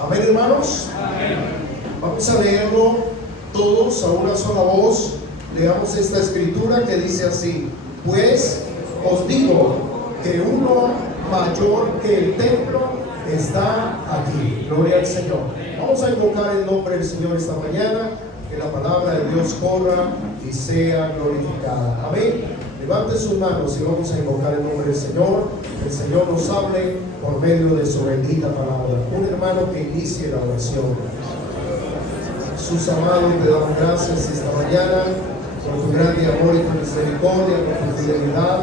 Amén, hermanos. Amén. Vamos a leerlo todos a una sola voz. Leamos esta escritura que dice así: pues os digo que uno mayor que el templo está aquí. Gloria al Señor. Vamos a invocar el nombre del Señor esta mañana, que la palabra de Dios corra y sea glorificada. Amén. Levante sus manos y vamos a invocar el nombre del Señor. El Señor nos hable por medio de su bendita palabra. Un hermano que inicie la oración. Jesús amado, te damos gracias esta mañana por tu grande amor y tu misericordia, por tu fidelidad.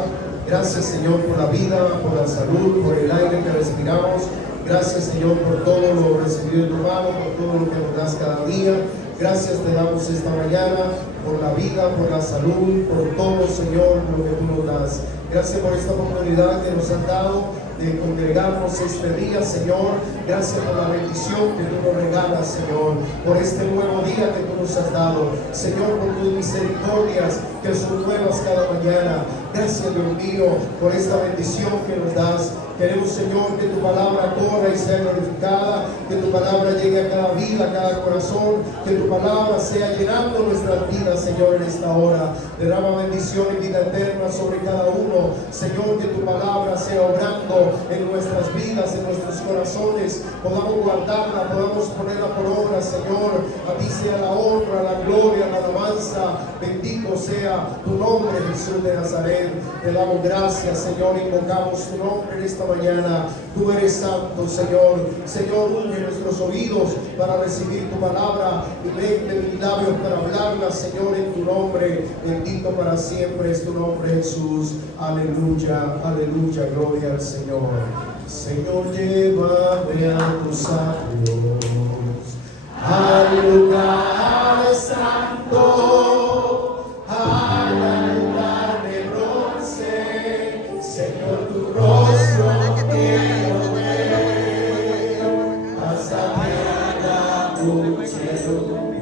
Gracias, Señor, por la vida, por la salud, por el aire que respiramos. Gracias, Señor, por todo lo recibido de tu mano, por todo lo que nos das cada día. Gracias te damos esta mañana por la vida, por la salud, por todo, Señor, lo que tú nos das. Gracias por esta oportunidad que nos has dado de congregarnos este día, Señor. Gracias por la bendición que tú nos regalas, Señor, por este nuevo día que tú nos has dado, Señor, por tus misericordias que son nuevas cada mañana. Gracias, Dios mío, por esta bendición que nos das. Queremos, Señor, que tu palabra corra y sea glorificada, que tu palabra llegue a cada vida, a cada corazón, que tu palabra sea llenando nuestras vidas, Señor, en esta hora. Derrama bendición y vida eterna sobre cada uno, Señor, que tu palabra sea obrando en nuestras vidas, en nuestros corazones, podamos guardarla, podamos ponerla por obra, Señor. A ti sea la honra, la gloria, la alabanza. Bendito sea tu nombre, Jesús de Nazaret. Te damos gracias, Señor, invocamos tu nombre en esta mañana. Tú eres santo, Señor. Señor, unge nuestros oídos para recibir tu palabra y mente mis labios para hablarla, Señor, en tu nombre. Bendito para siempre es tu nombre, Jesús. Aleluya, aleluya, gloria al Señor. Señor, llévame a tus atrios, al lugar santo, al lugar de bronce. Señor, tu rostro quiero ver, pásame a la muchedumbre.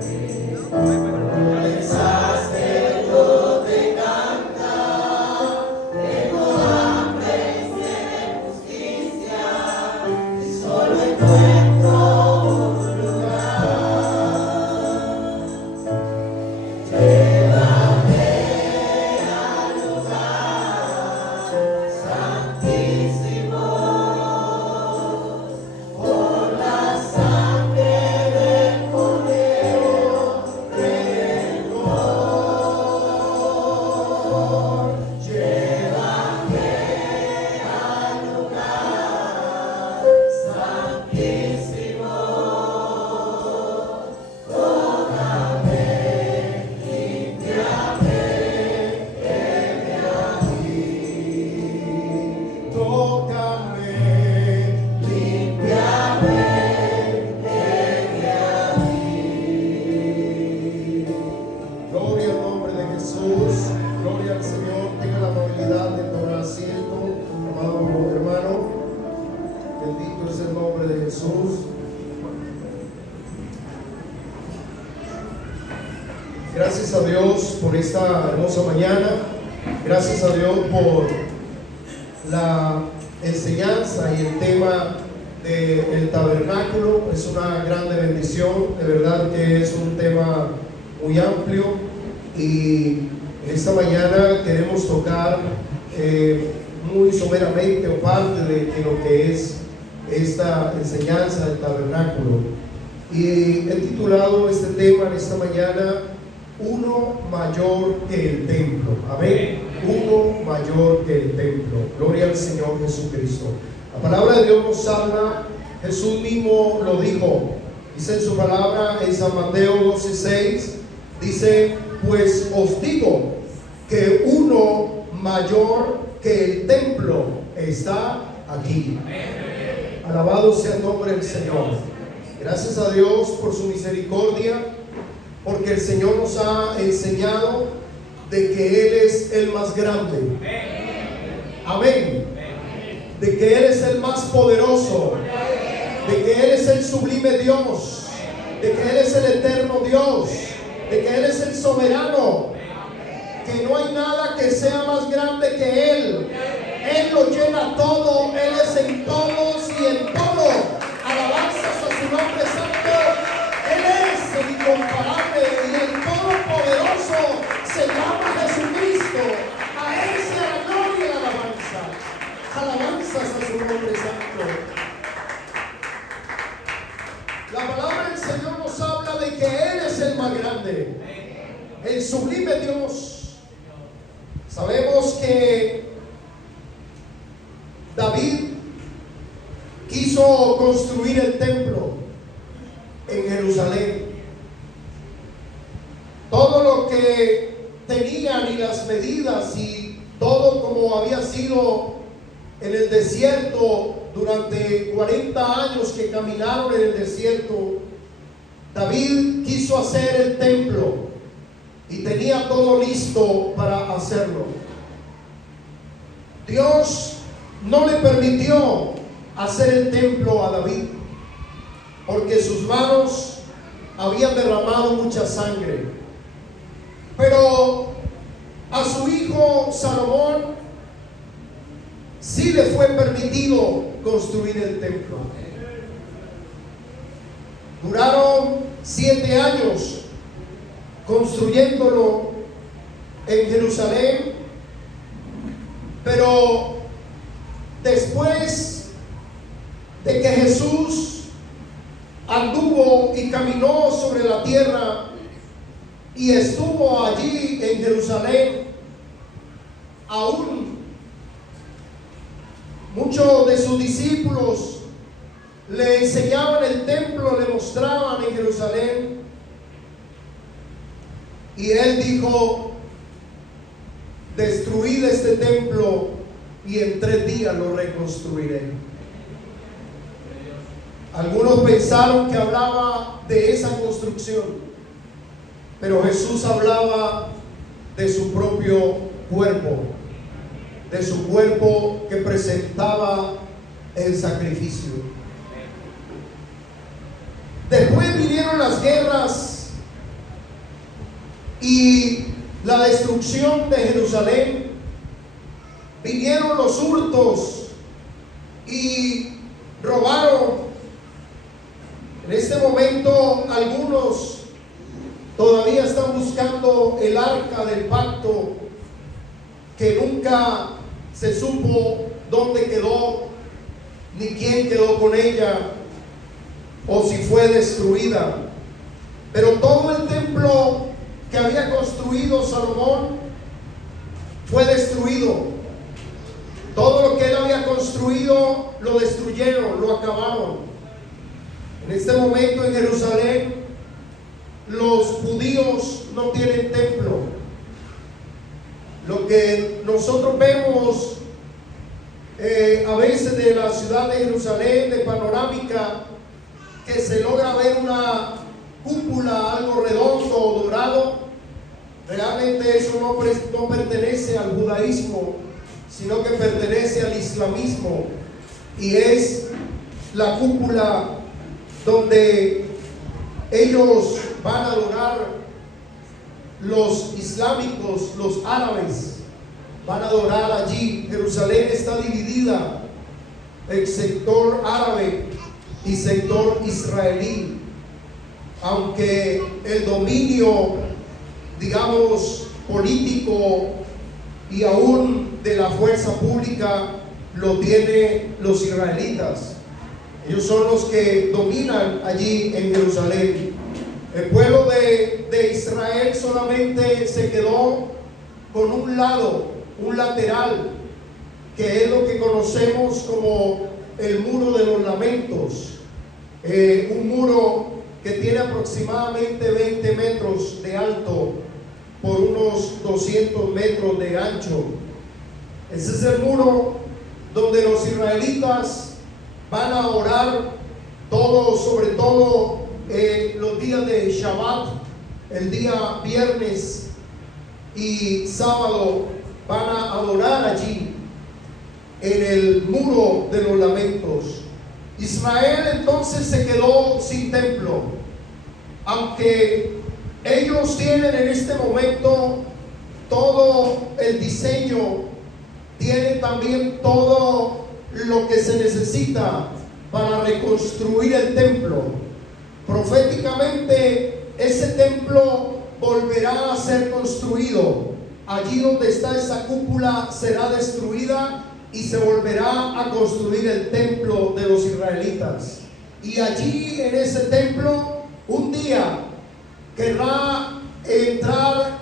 Pensaste tú te canta, tengo hambre y sed de justicia, y solo encuentro un lugar. Llévame al lugar santísimo, por la sangre del Cordero Redentor. Llévame al lugar santísimo, tócame, límpiame, heme aquí. Tócame, límpiame, heme aquí. Gloria al nombre de Jesús, gloria al Señor. Tenga la amabilidad de tomar asiento, amado hermano. Bendito es el nombre de Jesús. Gracias a Dios por esta hermosa mañana. Gracias a Dios por la enseñanza y el tema del tabernáculo. Es una grande bendición, de verdad que es un tema muy amplio, y en esta mañana queremos tocar muy someramente o parte de lo que es esta enseñanza del tabernáculo, y he titulado este tema en esta mañana: uno mayor que el templo. Amén. Uno mayor que el templo. Gloria al Señor Jesucristo. La palabra de Dios nos habla, Jesús mismo lo dijo. Dice en su palabra en San Mateo 12:6, dice: pues os digo que uno mayor que el templo está aquí. Alabado sea el nombre del Señor. Gracias a Dios por su misericordia, porque el Señor nos ha enseñado de que Él es el más grande. Amén. De que Él es el más poderoso, de que Él es el sublime Dios, de que Él es el eterno Dios, de que Él es el soberano, que no hay nada que sea más grande que Él. Él lo llena todo, Él es en todos y en todo. Alabanzas a su nombre. La palabra del Señor nos habla de que Él es el más grande, el sublime Dios. Sabemos que David quiso construir el templo en Jerusalén. Todo lo que tenían y las medidas y todo como había sido en el desierto durante 40 años que caminaron en el desierto, David quiso hacer el templo y tenía todo listo para hacerlo. Dios no le permitió hacer el templo a David porque sus manos habían derramado mucha sangre, pero a su hijo Salomón sí le fue permitido construir el templo. Duraron 7 años construyéndolo en Jerusalén, pero después de que Jesús anduvo y caminó sobre la tierra y estuvo allí en Jerusalén, aún muchos de sus discípulos le enseñaban el templo, le mostraban en Jerusalén, y él dijo: destruid este templo y en 3 días lo reconstruiré. Algunos pensaron que hablaba de esa construcción, pero Jesús hablaba de su propio cuerpo, de su cuerpo que presentaba el sacrificio. Después vinieron las guerras y la destrucción de Jerusalén. Vinieron los hurtos y robaron. En este momento algunos todavía están buscando el arca del pacto, que nunca se supo dónde quedó, ni quién quedó con ella, o si fue destruida. Pero todo el templo que había construido Salomón fue destruido. Todo lo que él había construido lo destruyeron, lo acabaron. En este momento en Jerusalén los judíos no tienen templo. Lo que nosotros vemos a veces de la ciudad de Jerusalén, de panorámica, que se logra ver una cúpula, algo redondo o dorado, realmente eso no pertenece al judaísmo, sino que pertenece al islamismo, y es la cúpula donde ellos van a adorar. Los islámicos, los árabes, van a adorar allí. Jerusalén está dividida en sector árabe y sector israelí, aunque el dominio, digamos, político y aún de la fuerza pública lo tienen los israelitas. Ellos son los que dominan allí en Jerusalén. El pueblo de Israel solamente se quedó con un lado, un lateral, que es lo que conocemos como el muro de los lamentos. Un muro que tiene aproximadamente 20 metros de alto por unos 200 metros de ancho. Ese es el muro donde los israelitas van a orar todo, sobre todo los días de Shabbat, el día viernes y sábado, van a adorar allí en el muro de los lamentos. Israel entonces se quedó sin templo, aunque ellos tienen en este momento todo el diseño, tienen también todo lo que se necesita para reconstruir el templo. Proféticamente, ese templo volverá a ser construido. Allí donde está esa cúpula será destruida y se volverá a construir el templo de los israelitas. Y allí en ese templo un día querrá entrar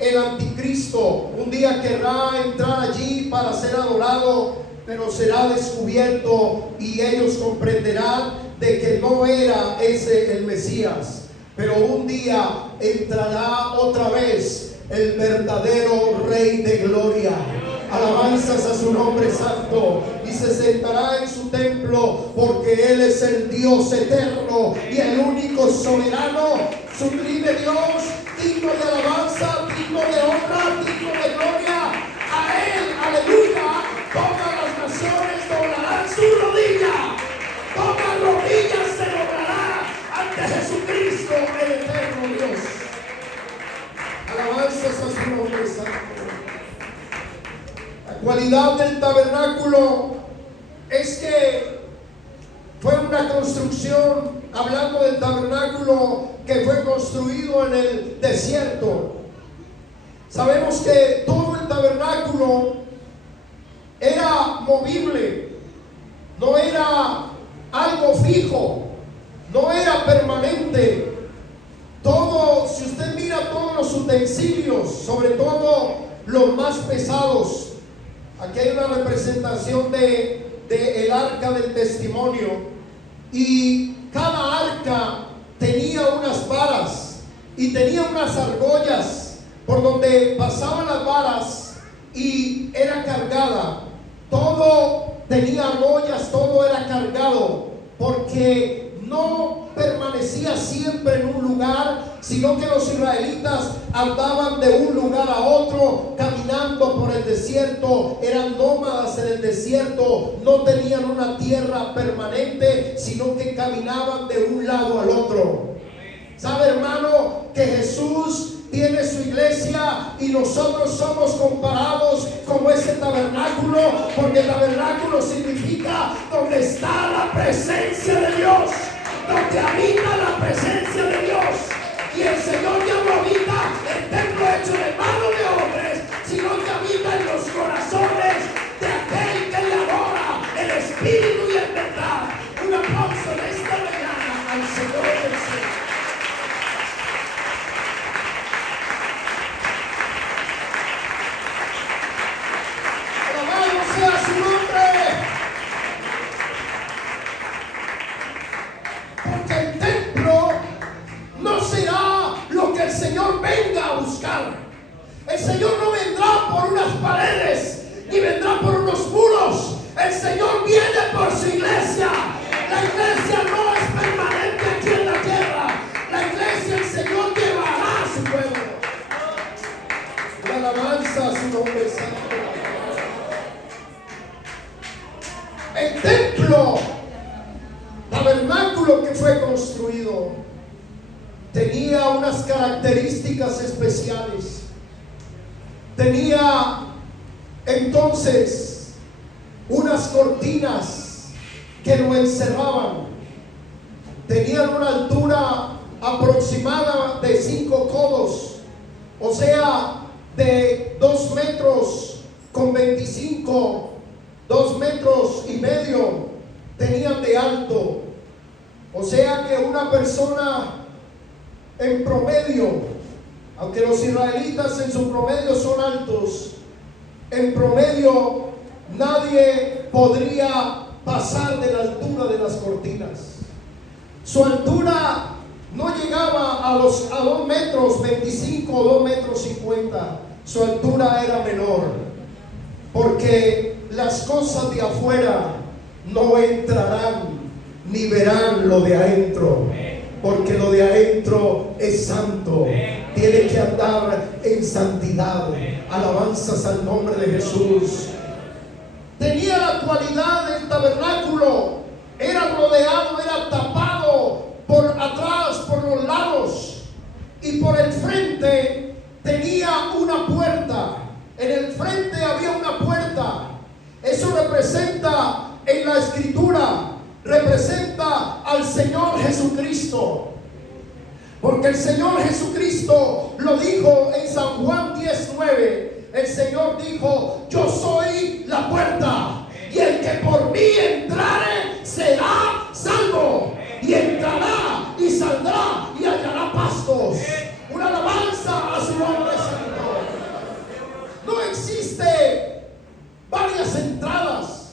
el anticristo, un día querrá entrar allí para ser adorado, pero será descubierto y ellos comprenderán de que no era ese el Mesías. Pero un día entrará otra vez el verdadero Rey de Gloria. Alabanzas a su nombre santo. Y se sentará en su templo, porque Él es el Dios eterno y el único soberano, sublime Dios, digno de alabanza, digno de honra, digno de gloria. A Él, aleluya, todas las naciones doblarán su rodilla, toda rodilla se doblará ante Jesucristo, el eterno Dios. Alabanzas a su nombre santo. La cualidad del tabernáculo es que fue una construcción, hablando del tabernáculo que fue construido en el desierto. Sabemos que todo el tabernáculo era movible, no era algo fijo, no era permanente. Todo, si usted mira todos los utensilios, sobre todo los más pesados, aquí hay una representación de el arca del testimonio, y cada arca tenía unas varas y tenía unas argollas por donde pasaban las varas y era cargada. Todo tenía argollas, todo era cargado, porque no permanecía siempre en un lugar, sino que los israelitas andaban de un lugar a otro, caminando por el desierto, eran nómadas en el desierto, no tenían una tierra permanente, sino que caminaban de un lado al otro. ¿Sabe, hermano, que Jesús tiene su iglesia y nosotros somos comparados como ese tabernáculo? Porque el tabernáculo significa donde está la presencia de Dios, donde habita la presencia de Dios. Y el Señor ya no habita el templo hecho de mano de hombres, sino que habita en los corazones de aquel que le adora el Espíritu y en verdad. Un aplauso de esta mañana al Señor del cielo. Alabado sea su nombre. Porque el templo no será lo que el Señor venga a buscar. El Señor no vendrá por unas paredes, ni vendrá por unos muros. El Señor viene por su iglesia. La iglesia no es permanente aquí en la tierra. La iglesia, el Señor llevará a su pueblo. La alabanza a su nombre santo. El templo, tabernáculo que fue construido, tenía unas características especiales. Tenía entonces unas cortinas que lo encerraban. Tenían una altura aproximada de 5 codos, o sea, de 2 metros con 25, 2 metros y medio tenían de alto. O sea que una persona en promedio, aunque los israelitas en su promedio son altos, en promedio nadie podría pasar de la altura de las cortinas. Su altura no llegaba a 2 metros 25 o 2 metros 50. Su altura era menor, porque las cosas de afuera no entrarán ni verán lo de adentro, porque lo de adentro es santo. Tiene que andar en santidad. Alabanzas al nombre de Jesús. Tenía la cualidad del tabernáculo, era rodeado, era tapado por atrás, por los lados, y por el frente tenía una puerta. En el frente había una puerta. Eso representa, en la escritura, representa al Señor Jesucristo, porque el Señor Jesucristo lo dijo en San Juan 10:9. El Señor dijo: yo soy la puerta, y el que por mí entrare será salvo. y entrará y saldrá y hallará pastos. Una alabanza a su nombre santo. No existe varias entradas.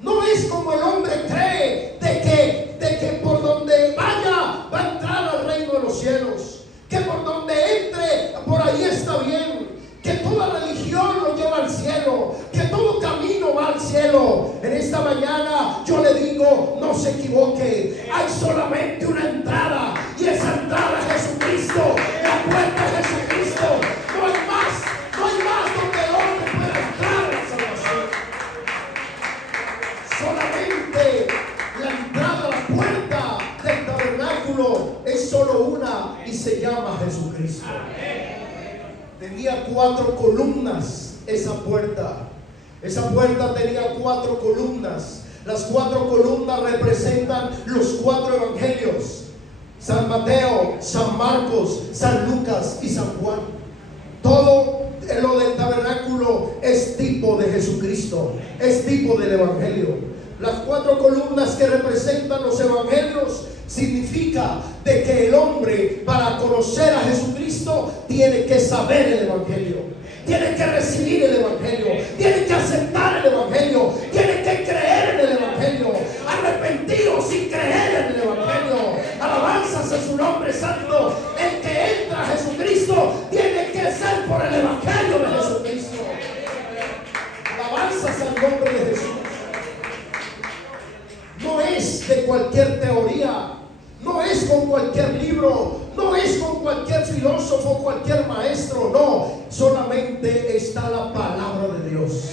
No es como el hombre cree de que por donde vaya va a entrar al reino de los cielos, que por donde entre por ahí está bien, que toda religión lo lleva al cielo, que todo camino va al cielo. En esta mañana yo le digo, no se equivoque, hay solamente una entrada, y esa entrada es Jesucristo, la puerta es Jesucristo. No hay más donde el hombre pueda entrar a la salvación. Solamente la entrada a la puerta del tabernáculo es solo una, y se llama Jesucristo. Tenía 4 columnas esa puerta. Esa puerta tenía 4 columnas. Las 4 columnas representan los 4 evangelios: San Mateo, San Marcos, San Lucas y San Juan. Todo lo del tabernáculo es tipo de Jesucristo, es tipo del evangelio. Las 4 columnas que representan los evangelios significa de que el hombre, para conocer a Jesucristo, tiene que saber el evangelio, tiene que recibir el evangelio, tiene que aceptar el evangelio, tiene que creer en el evangelio, arrepentidos y creer en el evangelio. Alabanzas a su nombre santo. El que entra a Jesucristo tiene que ser por el evangelio de Jesucristo. Alabanzas al nombre de Jesús. No es de cualquier teoría, no es con cualquier libro, no es con cualquier filósofo, cualquier maestro, no. Solamente está la palabra de Dios.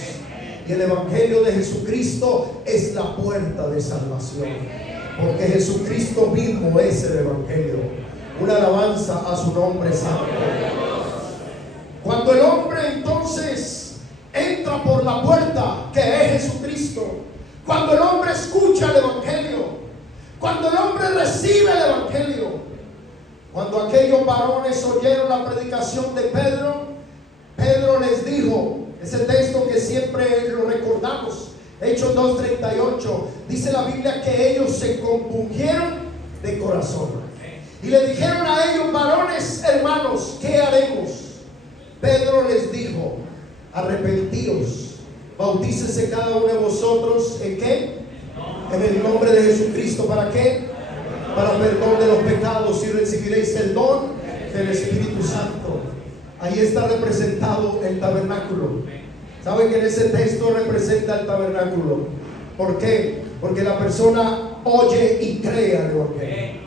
Y el evangelio de Jesucristo es la puerta de salvación, porque Jesucristo mismo es el evangelio. Una alabanza a su nombre santo. Cuando el hombre entonces entra por la puerta, que es Jesucristo, cuando el hombre escucha el evangelio, cuando el hombre recibe el evangelio, cuando aquellos varones oyeron la predicación de Pedro, Pedro les dijo, ese texto que siempre lo recordamos, Hechos 2:38, dice la Biblia que ellos se compungieron de corazón y le dijeron a ellos: varones hermanos, ¿qué haremos? Pedro les dijo: arrepentíos, bautícese cada uno de vosotros ¿en qué? En el nombre de Jesucristo. ¿Para qué? Para perdón de los pecados, y recibiréis el don del Espíritu Santo. Ahí está representado el tabernáculo. ¿Saben que en ese texto representa el tabernáculo? ¿Por qué? Porque la persona oye y cree al evangelio.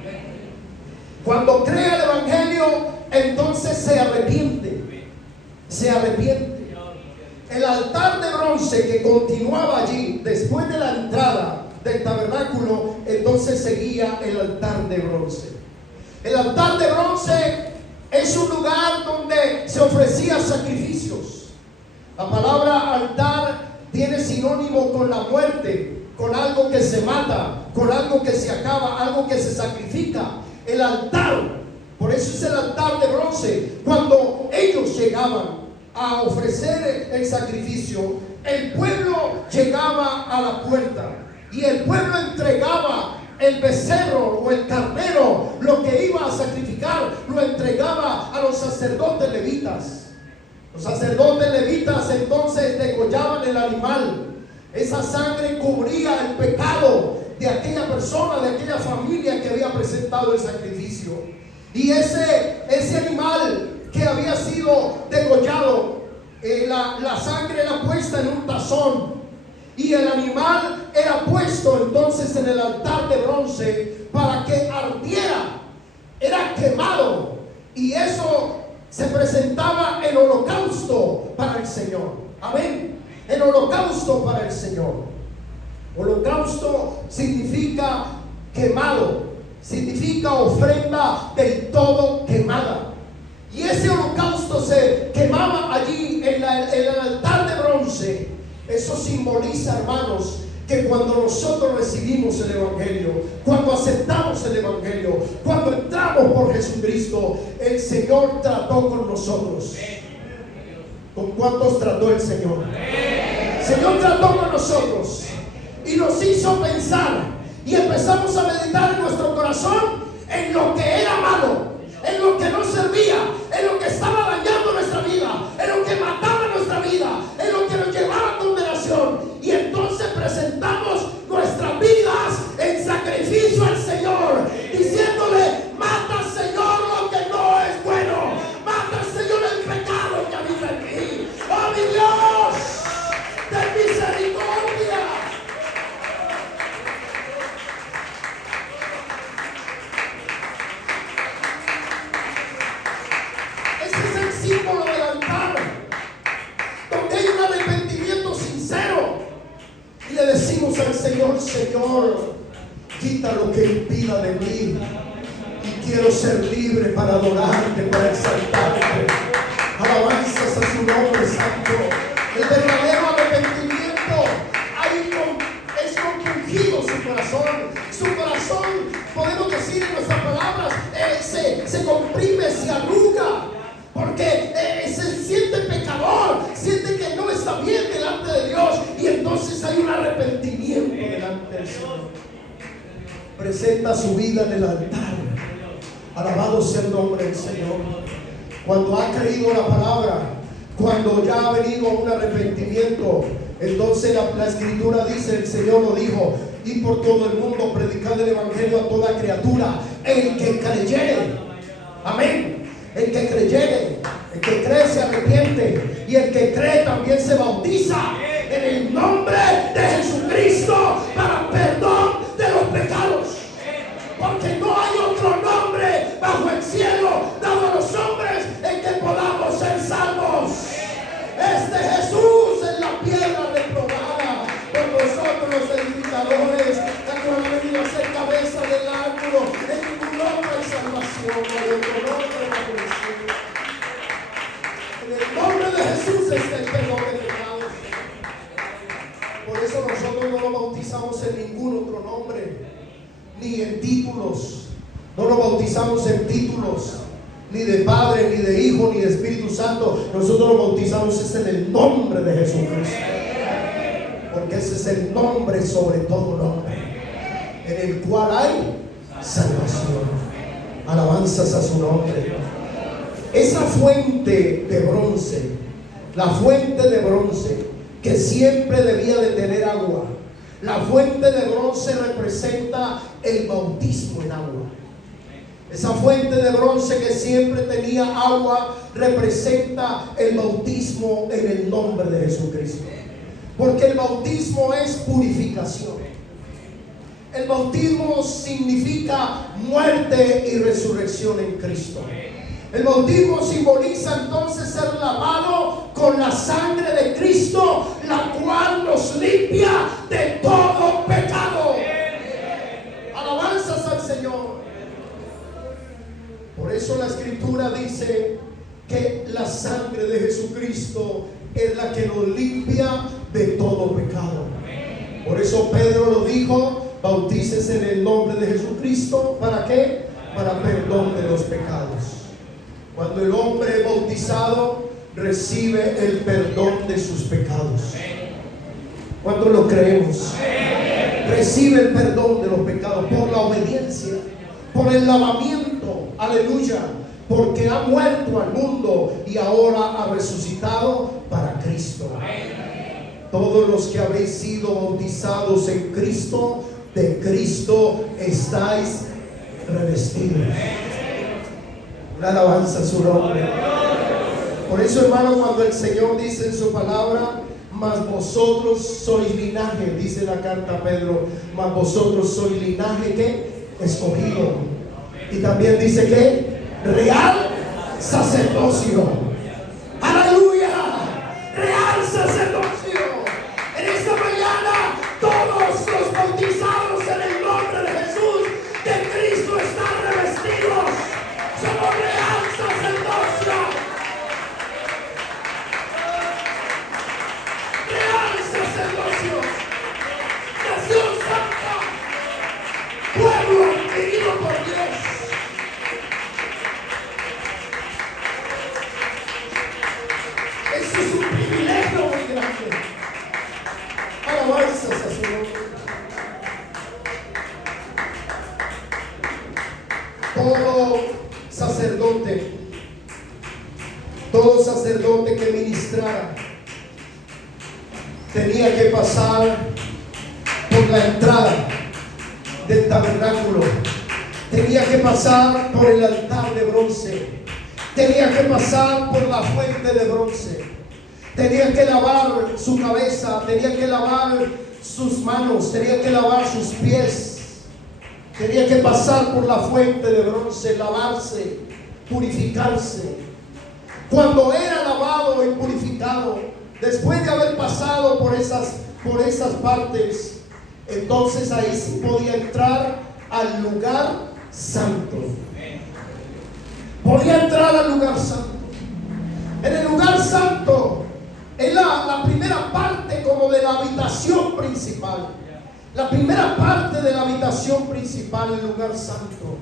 Cuando cree al evangelio, entonces se arrepiente. Se arrepiente. El altar de bronce que continuaba allí después de la entrada del tabernáculo, entonces seguía el altar de bronce. El altar de bronce es un lugar donde se ofrecían sacrificios. La palabra altar tiene sinónimo con la muerte, con algo que se mata, con algo que se acaba, algo que se sacrifica. El altar, por eso es el altar de bronce. Cuando ellos llegaban a ofrecer el sacrificio, el pueblo llegaba a la puerta y el pueblo entregaba el becerro o el carnero, lo que iba a sacrificar, lo entregaba a los sacerdotes levitas. Los sacerdotes levitas entonces degollaban el animal. Esa sangre cubría el pecado de aquella persona, de aquella familia que había presentado el sacrificio. Y ese animal que había sido degollado, la sangre era puesta en un tazón y el animal era puesto entonces en el altar de bronce para que ardiera. Era quemado, y eso se presentaba en holocausto para el Señor. Amén. El holocausto para el Señor. Holocausto significa quemado, significa ofrenda del todo quemada. Y ese holocausto se quemaba allí en el altar de bronce. Eso simboliza, hermanos, que cuando nosotros recibimos el evangelio, cuando aceptamos el evangelio, cuando entramos por Jesucristo, el Señor trató con nosotros. ¿Con cuántos trató el Señor? El Señor trató con nosotros y nos hizo pensar y empezamos a meditar en nuestro corazón en lo que era malo, en lo que no servía, en lo que estaba dañando nuestra vida, en lo que mataba nuestra vida, en lo que nos llevaba a condenación. Y entonces presentamos nuestras vidas en sacrificio al Señor, diciéndole: mata, Señor, lo que no es bueno, mata, Señor, el pecado que habita en mí. ¡Oh, mi Dios, ten misericordia! Símbolo del altar, donde hay un arrepentimiento sincero, y le decimos al Señor: Señor, quita lo que impida de mí, y quiero ser libre para adorarte, para exaltarte. Alabanzas a su nombre santo. El verdadero arrepentimiento es compungido su corazón. Su corazón, podemos decir en nuestras palabras, se comprime, se arruga, porque se siente pecador, siente que no está bien delante de Dios, y entonces hay un arrepentimiento delante del Señor. Presenta su vida en el altar. Alabado sea el nombre del Señor. Cuando ha creído la palabra, cuando ya ha venido un arrepentimiento, entonces la Escritura dice, el Señor lo dijo: y por todo el mundo predicad el evangelio a toda criatura. El que creyere, amén, el que creyere, el que cree se arrepiente, y el que cree también se bautiza en el nombre de Jesucristo para perdón de los pecados. Porque no hay otro nombre bajo el cielo dado a los hombres en que podamos ser salvos. Este Jesús es la piedra reprobada por nosotros los edificadores, la cual ha venido a ser cabeza del ángulo. En ningún nombre hay salvación, no hay otro nombre bajo el cielo. En el nombre de Jesús está el perdón de pecados. Por eso nosotros no nos bautizamos en ningún otro nombre, ni en títulos. No nos bautizamos en títulos, ni de Padre, ni de Hijo, ni de Espíritu Santo. Nosotros nos bautizamos en el nombre de Jesucristo, porque ese es el nombre sobre todo nombre, en el cual hay salvación. Alabanzas a su nombre. Esa fuente de bronce, la fuente de bronce que siempre debía de tener agua, la fuente de bronce representa el bautismo en agua. Esa fuente de bronce que siempre tenía agua representa el bautismo en el nombre de Jesucristo. Porque el bautismo es purificación. El bautismo significa muerte y resurrección en Cristo. El bautismo simboliza entonces ser lavado con la sangre de Cristo, la cual nos limpia de todo pecado. Alabanzas al Señor. Por eso la Escritura dice que la sangre de Jesucristo es la que nos limpia de todo pecado. Por eso Pedro lo dijo: bautícese en el nombre de Jesucristo. ¿Para qué? Para perdón de los pecados. Cuando el hombre es bautizado, recibe el perdón de sus pecados. ¿Cuánto lo creemos? Recibe el perdón de los pecados por la obediencia, por el lavamiento, aleluya, porque ha muerto al mundo y ahora ha resucitado para Cristo. Todos los que habéis sido bautizados en Cristo, de Cristo estáis revestidos. Una alabanza a su nombre. Por eso, hermano, cuando el Señor dice en su palabra: mas vosotros sois linaje, dice la carta a Pedro, mas vosotros sois linaje que escogido. Y también dice que real sacerdocio. Aleluya, real sacerdocio. En esta mañana todos los bautizados en el nombre de Jesús de Cristo están revestidos. Somos real sacerdocio. Real sacerdocio. Nación santa. Pueblo adquirido por Dios. todo sacerdote, todo sacerdote que ministrara tenía que pasar por la entrada del tabernáculo, tenía que pasar por el altar de bronce, tenía que pasar por la fuente de bronce, tenía que lavar su cabeza, tenía que lavar sus manos, tenía que lavar sus pies, tenía que pasar por la fuente de bronce, lavarse, purificarse. Cuando era lavado y purificado, después de haber pasado por esas partes, entonces ahí sí podía entrar al lugar santo. Podía entrar al lugar santo. En el lugar santo es la primera parte como de la habitación principal. La primera parte de la habitación principal, el lugar santo.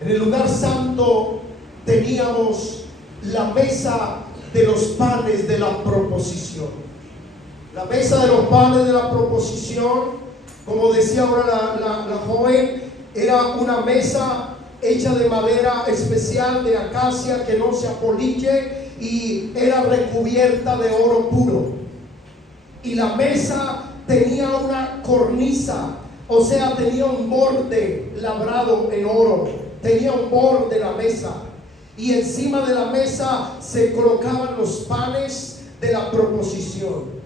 En el lugar santo teníamos la mesa de los panes de la proposición. La mesa de los panes de la proposición, como decía ahora la joven, era una mesa hecha de madera especial de acacia que no se apolille y era recubierta de oro puro. Y la mesa tenía una cornisa, o sea, tenía un borde labrado en oro, tenía un borde la mesa. Y encima de la mesa se colocaban los panes de la proposición.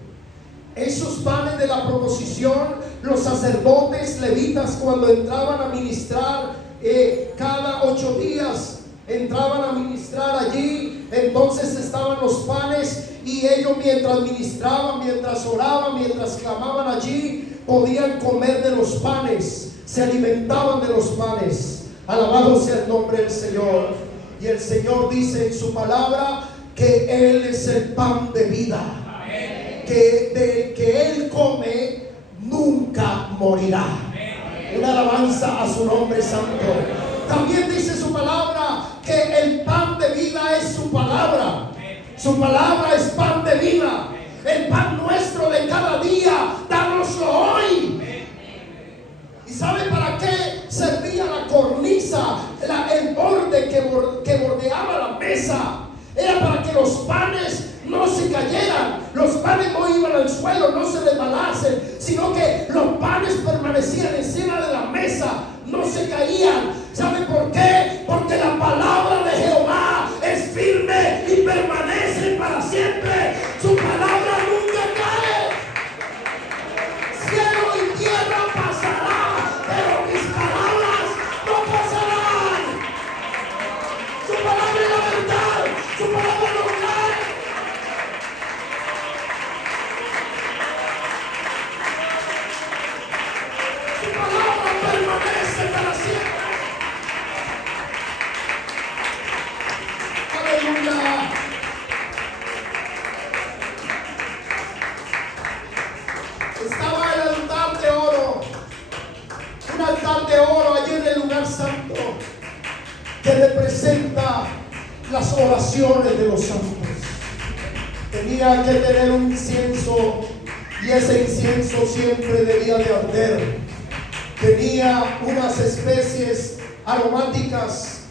Esos panes de la proposición, los sacerdotes levitas, cuando entraban a ministrar cada 8 días, entraban a ministrar allí. Entonces estaban los panes y ellos, mientras ministraban, mientras oraban, mientras clamaban allí, podían comer de los panes, se alimentaban de los panes. Alabado sea el nombre del Señor. Y el Señor dice en su palabra que Él es el pan de vida, que del que Él come nunca morirá. Una alabanza a su nombre santo. También dice su palabra que el pan de vida es su palabra. Su palabra es pan de vida. El pan nuestro de cada día, dánoslo hoy. ¿Y sabe para qué servía la cornisa? El borde que bordeaba la mesa era para que los panes no se cayeran, los panes no iban al suelo, no se resbalasen, sino que los panes permanecían encima de la mesa, no se caían. ¿Sabe por qué? Porque la palabra de Jehová es firme y permanece para siempre. Su palabra nunca cae. Cielo y tierra pasará, pero mis palabras no pasarán. Su palabra es la verdad, su palabra no cae. Su palabra permanece para siempre. Aleluya. Estaba el altar de oro, un altar de oro allí en el lugar santo, que representa las oraciones de los santos. Tenía que tener un incienso y ese incienso siempre debía de arder. Tenía unas especies aromáticas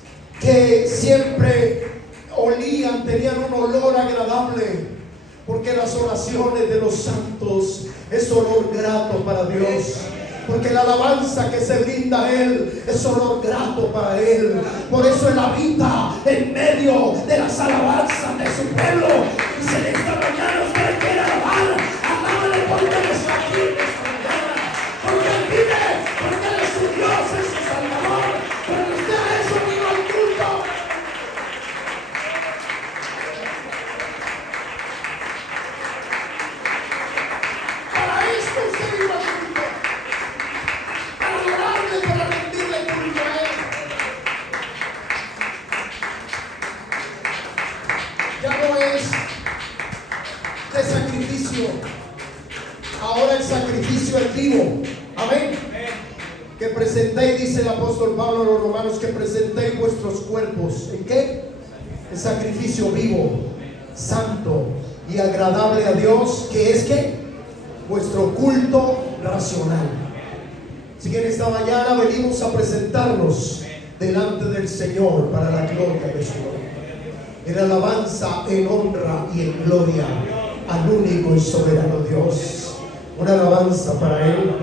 que siempre olían, tenían un olor agradable, porque las oraciones de los santos es olor grato para Dios. Porque la alabanza que se brinda a Él es olor grato para Él. Por eso Él habita en medio de las alabanzas de su pueblo. Y si en esta mañana usted quiere alabar, alábale porque Él está aquí en esta mañana. Porque Él vive, porque Él es su Dios, es su Salvador. Porque usted a eso vino al culto. Para esto usted vino al culto. Para adorarle, para rendirle culto a Él. Ya no es de sacrificio. Ahora el sacrificio es vivo. Amén. Que presentéis, dice el apóstol Pablo a los romanos, que presentéis vuestros cuerpos. ¿En qué? El sacrificio vivo, santo y agradable a Dios, que es que vuestro culto racional. Así que en esta mañana venimos a presentarnos delante del Señor para la gloria de su nombre. En alabanza, en honra y en gloria al único y soberano Dios. Una alabanza para Él.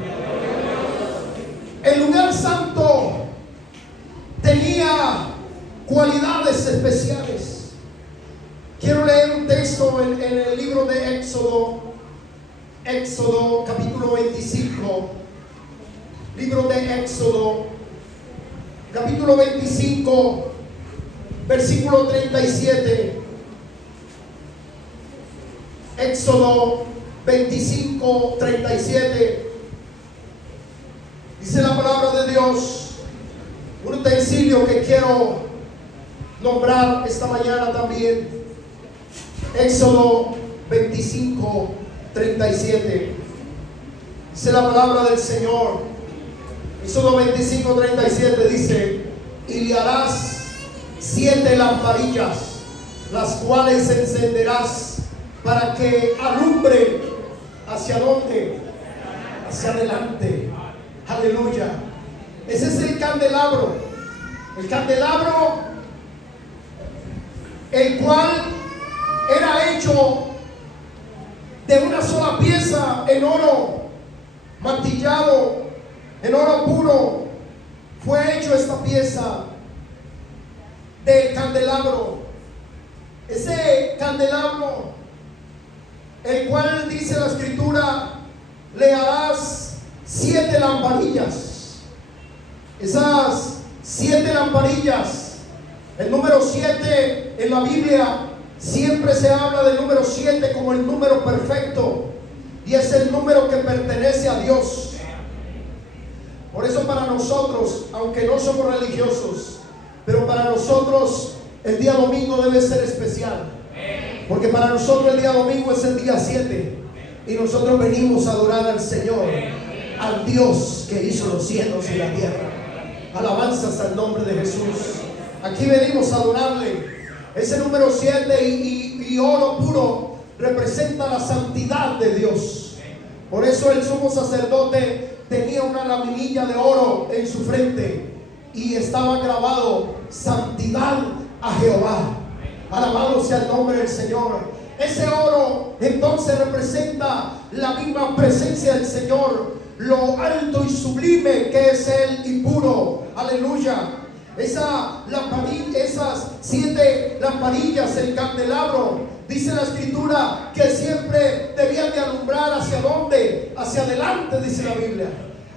El lugar santo tenía cualidades especiales. Quiero leer un texto en el libro de Éxodo capítulo 25. Libro de Éxodo capítulo 25, versículo 37. Éxodo 25, 37. Dice la palabra de Dios, un utensilio que quiero nombrar esta mañana también. Éxodo 25, 37. Dice la palabra del Señor. Éxodo 25, 37 dice: y le harás 7 lamparillas, las cuales encenderás para que alumbre. ¿Hacia dónde? Hacia adelante. Aleluya. Ese es el candelabro. El candelabro, el cual era hecho de una sola pieza en oro martillado, en oro puro. Fue hecho esta pieza del candelabro. Ese candelabro, el cual dice la escritura, le harás 7 lamparillas. Esas 7 lamparillas, el número 7 en la Biblia siempre se habla del número 7 como el número perfecto, y es el número que pertenece a Dios. Por eso para nosotros, aunque no somos religiosos, pero para nosotros el día domingo debe ser especial, porque para nosotros el día domingo es el día 7, y nosotros venimos a adorar al Señor, al Dios que hizo los cielos y la tierra. Alabanzas al nombre de Jesús. Aquí venimos a adorarle. Ese número 7 y oro puro representa la santidad de Dios. Por eso el sumo sacerdote tenía una laminilla de oro en su frente y estaba grabado: santidad a Jehová. Alabado sea el nombre del Señor. Ese oro entonces representa la misma presencia del Señor, lo alto y sublime que es Él y puro. Aleluya. Esas 7 lamparillas, el candelabro, dice la escritura que siempre debían de alumbrar. ¿Hacia dónde? Hacia adelante, dice la Biblia.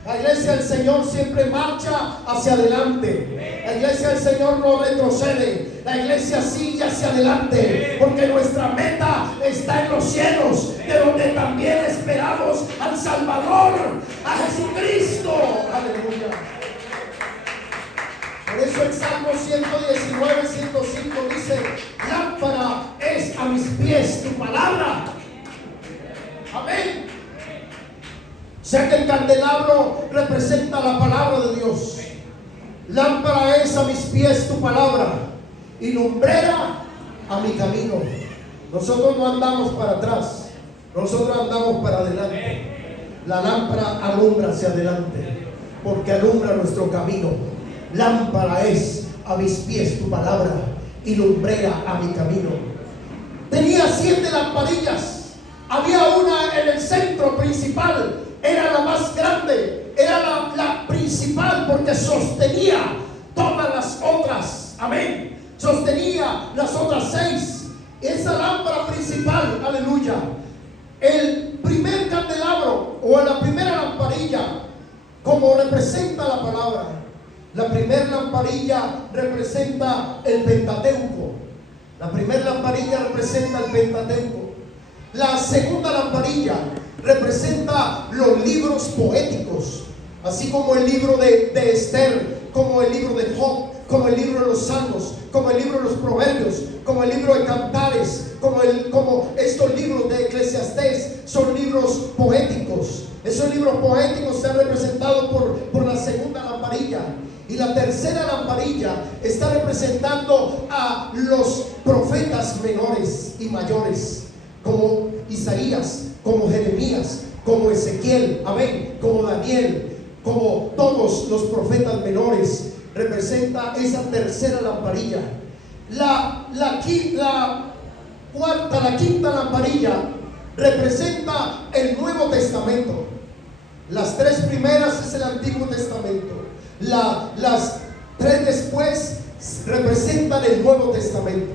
La iglesia del Señor siempre marcha hacia adelante. La iglesia del Señor no retrocede. La iglesia sigue hacia adelante, porque nuestra meta está en los cielos, de donde también esperamos al Salvador, a Jesucristo. Aleluya. Por eso el Salmo 119, 105 dice: lámpara es a mis pies tu palabra. Amén. O sea que el candelabro representa la palabra de Dios. Lámpara es a mis pies tu palabra y lumbrera a mi camino. Nosotros no andamos para atrás, nosotros andamos para adelante. La lámpara alumbra hacia adelante, porque alumbra nuestro camino. Lámpara es a mis pies tu palabra y lumbrera a mi camino. Tenía 7 lamparillas. Había una en el centro principal. Era la más grande, era la principal, porque sostenía todas las otras. Amén. Sostenía las otras 6. Esa lámpara principal, aleluya. El primer candelabro, o la primera lamparilla, como representa la palabra. La primera lamparilla representa el Pentateuco. La primera lamparilla representa el Pentateuco. La segunda lamparilla representa los libros poéticos, así como el libro de Esther, como el libro de Job, como el libro de los Salmos, como el libro de los Proverbios, como el libro de Cantares, como estos libros de Eclesiastés. Son libros poéticos. Esos libros poéticos están representados por la segunda lamparilla. Y la tercera lamparilla está representando a los profetas menores y mayores, como Isaías, como Jeremías, como Ezequiel, amén, como Daniel, como todos los profetas menores representa esa tercera lamparilla. La quinta lamparilla representa el Nuevo Testamento. Las tres primeras es el Antiguo Testamento. Las tres después representan el Nuevo Testamento.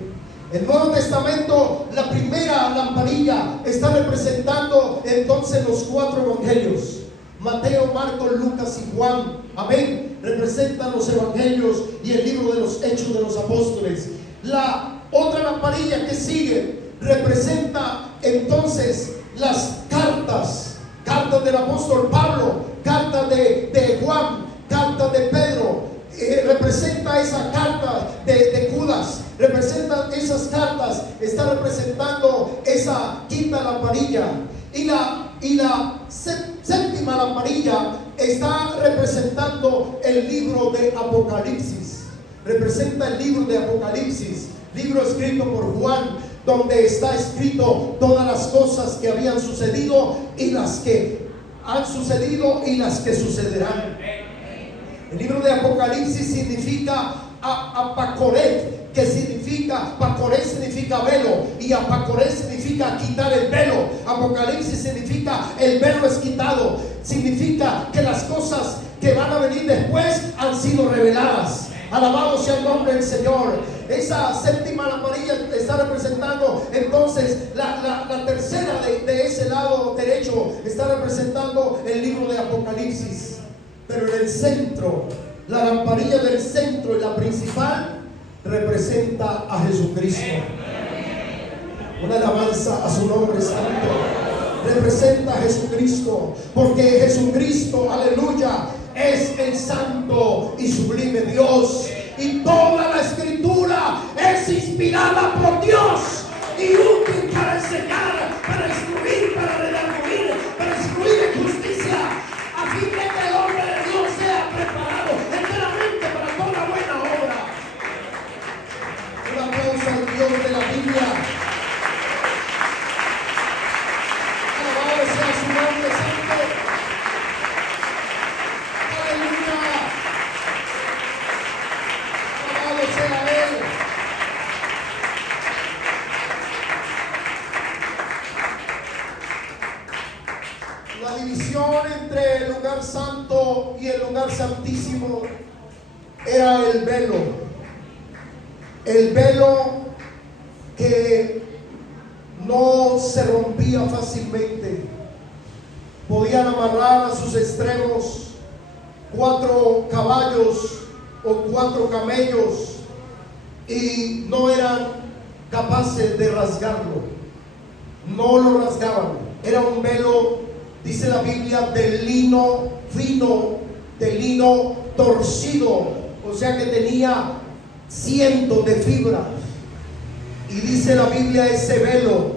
El Nuevo Testamento, la primera lamparilla está representando entonces los cuatro evangelios: Mateo, Marcos, Lucas y Juan. Amén. Representan los evangelios y el libro de los Hechos de los Apóstoles. La otra lamparilla que sigue representa entonces las cartas del apóstol Pablo, cartas de Juan, cartas de Pedro. Representa esa carta de Judas, representa esas cartas, está representando esa quinta lamparilla. Y la séptima lamparilla está representando el libro de Apocalipsis. Representa el libro de Apocalipsis, libro escrito por Juan, donde está escrito todas las cosas que habían sucedido y las que han sucedido y las que sucederán. El libro de Apocalipsis significa apacoret, que significa, pacoret significa velo, y apacoret significa quitar el velo. Apocalipsis significa el velo es quitado, significa que las cosas que van a venir después han sido reveladas. Alabado sea el nombre del Señor. Esa séptima lamparilla está representando entonces la tercera de ese lado derecho, está representando el libro de Apocalipsis. Pero en el centro, la lamparilla del centro y la principal representa a Jesucristo. Una alabanza a su nombre santo. Representa a Jesucristo, porque Jesucristo, aleluya, es el santo y sublime Dios. Y toda la escritura es inspirada por Dios y útil para enseñar, para instruir, para redarguir, para instruir en justicia, a fin de que el hombre de Dios sea preparado enteramente para toda buena obra. Un aplauso al Dios de la Biblia. Alabado sea su nombre santo. Aleluya. Alabado sea Él. La división entre el lugar santo y el lugar santísimo era el velo. El velo que no se rompía fácilmente. Podían amarrar a sus extremos 4 caballos o 4 camellos y no eran capaces de rasgarlo. No lo rasgaban. Era un velo, dice la Biblia, de lino fino, de lino torcido, o sea que tenía cientos de fibras. Y dice la Biblia, ese velo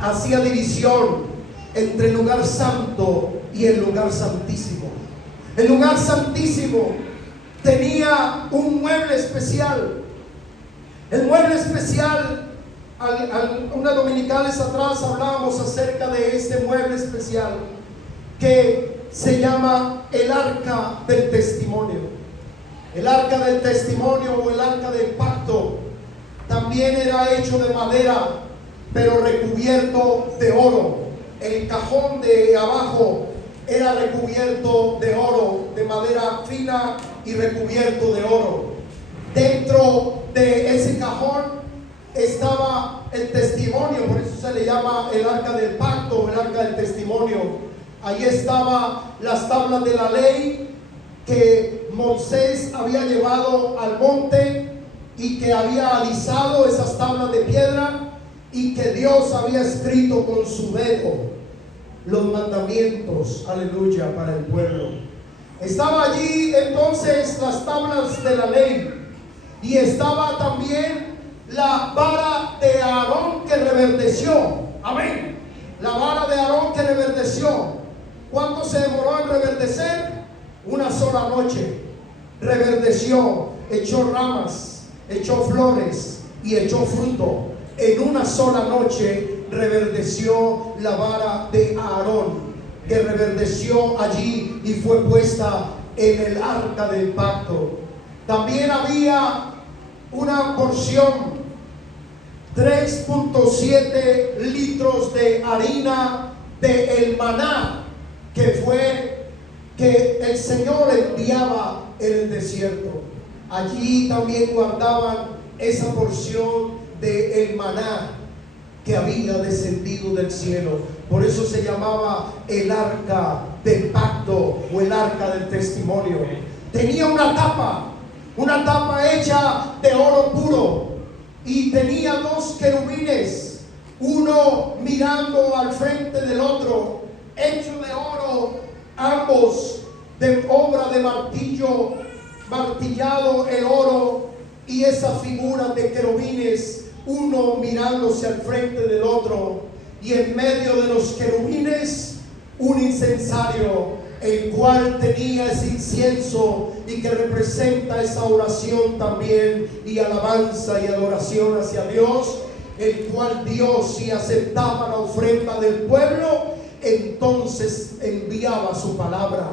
hacía división entre el lugar santo y el lugar santísimo. El lugar santísimo tenía un mueble especial. El mueble especial, unas dominicales atrás hablábamos acerca de este mueble especial que se llama el arca del testimonio. El arca del testimonio o el arca del pacto también era hecho de madera, pero recubierto de oro. El cajón de abajo era recubierto de oro, de madera fina y recubierto de oro. Dentro de ese cajón estaba el testimonio, por eso se le llama el arca del pacto, el arca del testimonio. Ahí estaban las tablas de la ley que Moisés había llevado al monte y que había alisado esas tablas de piedra y que Dios había escrito con su dedo los mandamientos, aleluya, para el pueblo. Estaba allí entonces las tablas de la ley y estaba también la vara de Aarón que reverdeció. Amén. La vara de Aarón que reverdeció. ¿Cuánto se demoró en reverdecer? Una sola noche. Reverdeció, echó ramas, echó flores y echó fruto. En una sola noche reverdeció la vara de Aarón, que reverdeció allí y fue puesta en el arca del pacto. También había una porción, 3.7 litros de harina de el maná, que fue que el Señor enviaba en el desierto. Allí también guardaban esa porción de el maná que había descendido del cielo. Por eso se llamaba el arca del pacto o el arca del testimonio. Tenía una tapa hecha de oro puro, y tenía dos querubines, uno mirando al frente del otro, hecho de oro, ambos de obra de martillo, martillado el oro, y esa figura de querubines, uno mirándose al frente del otro, y en medio de los querubines un incensario, el cual tenía ese incienso y que representa esa oración también, y alabanza y adoración hacia Dios, el cual Dios, si aceptaba la ofrenda del pueblo, entonces enviaba su palabra.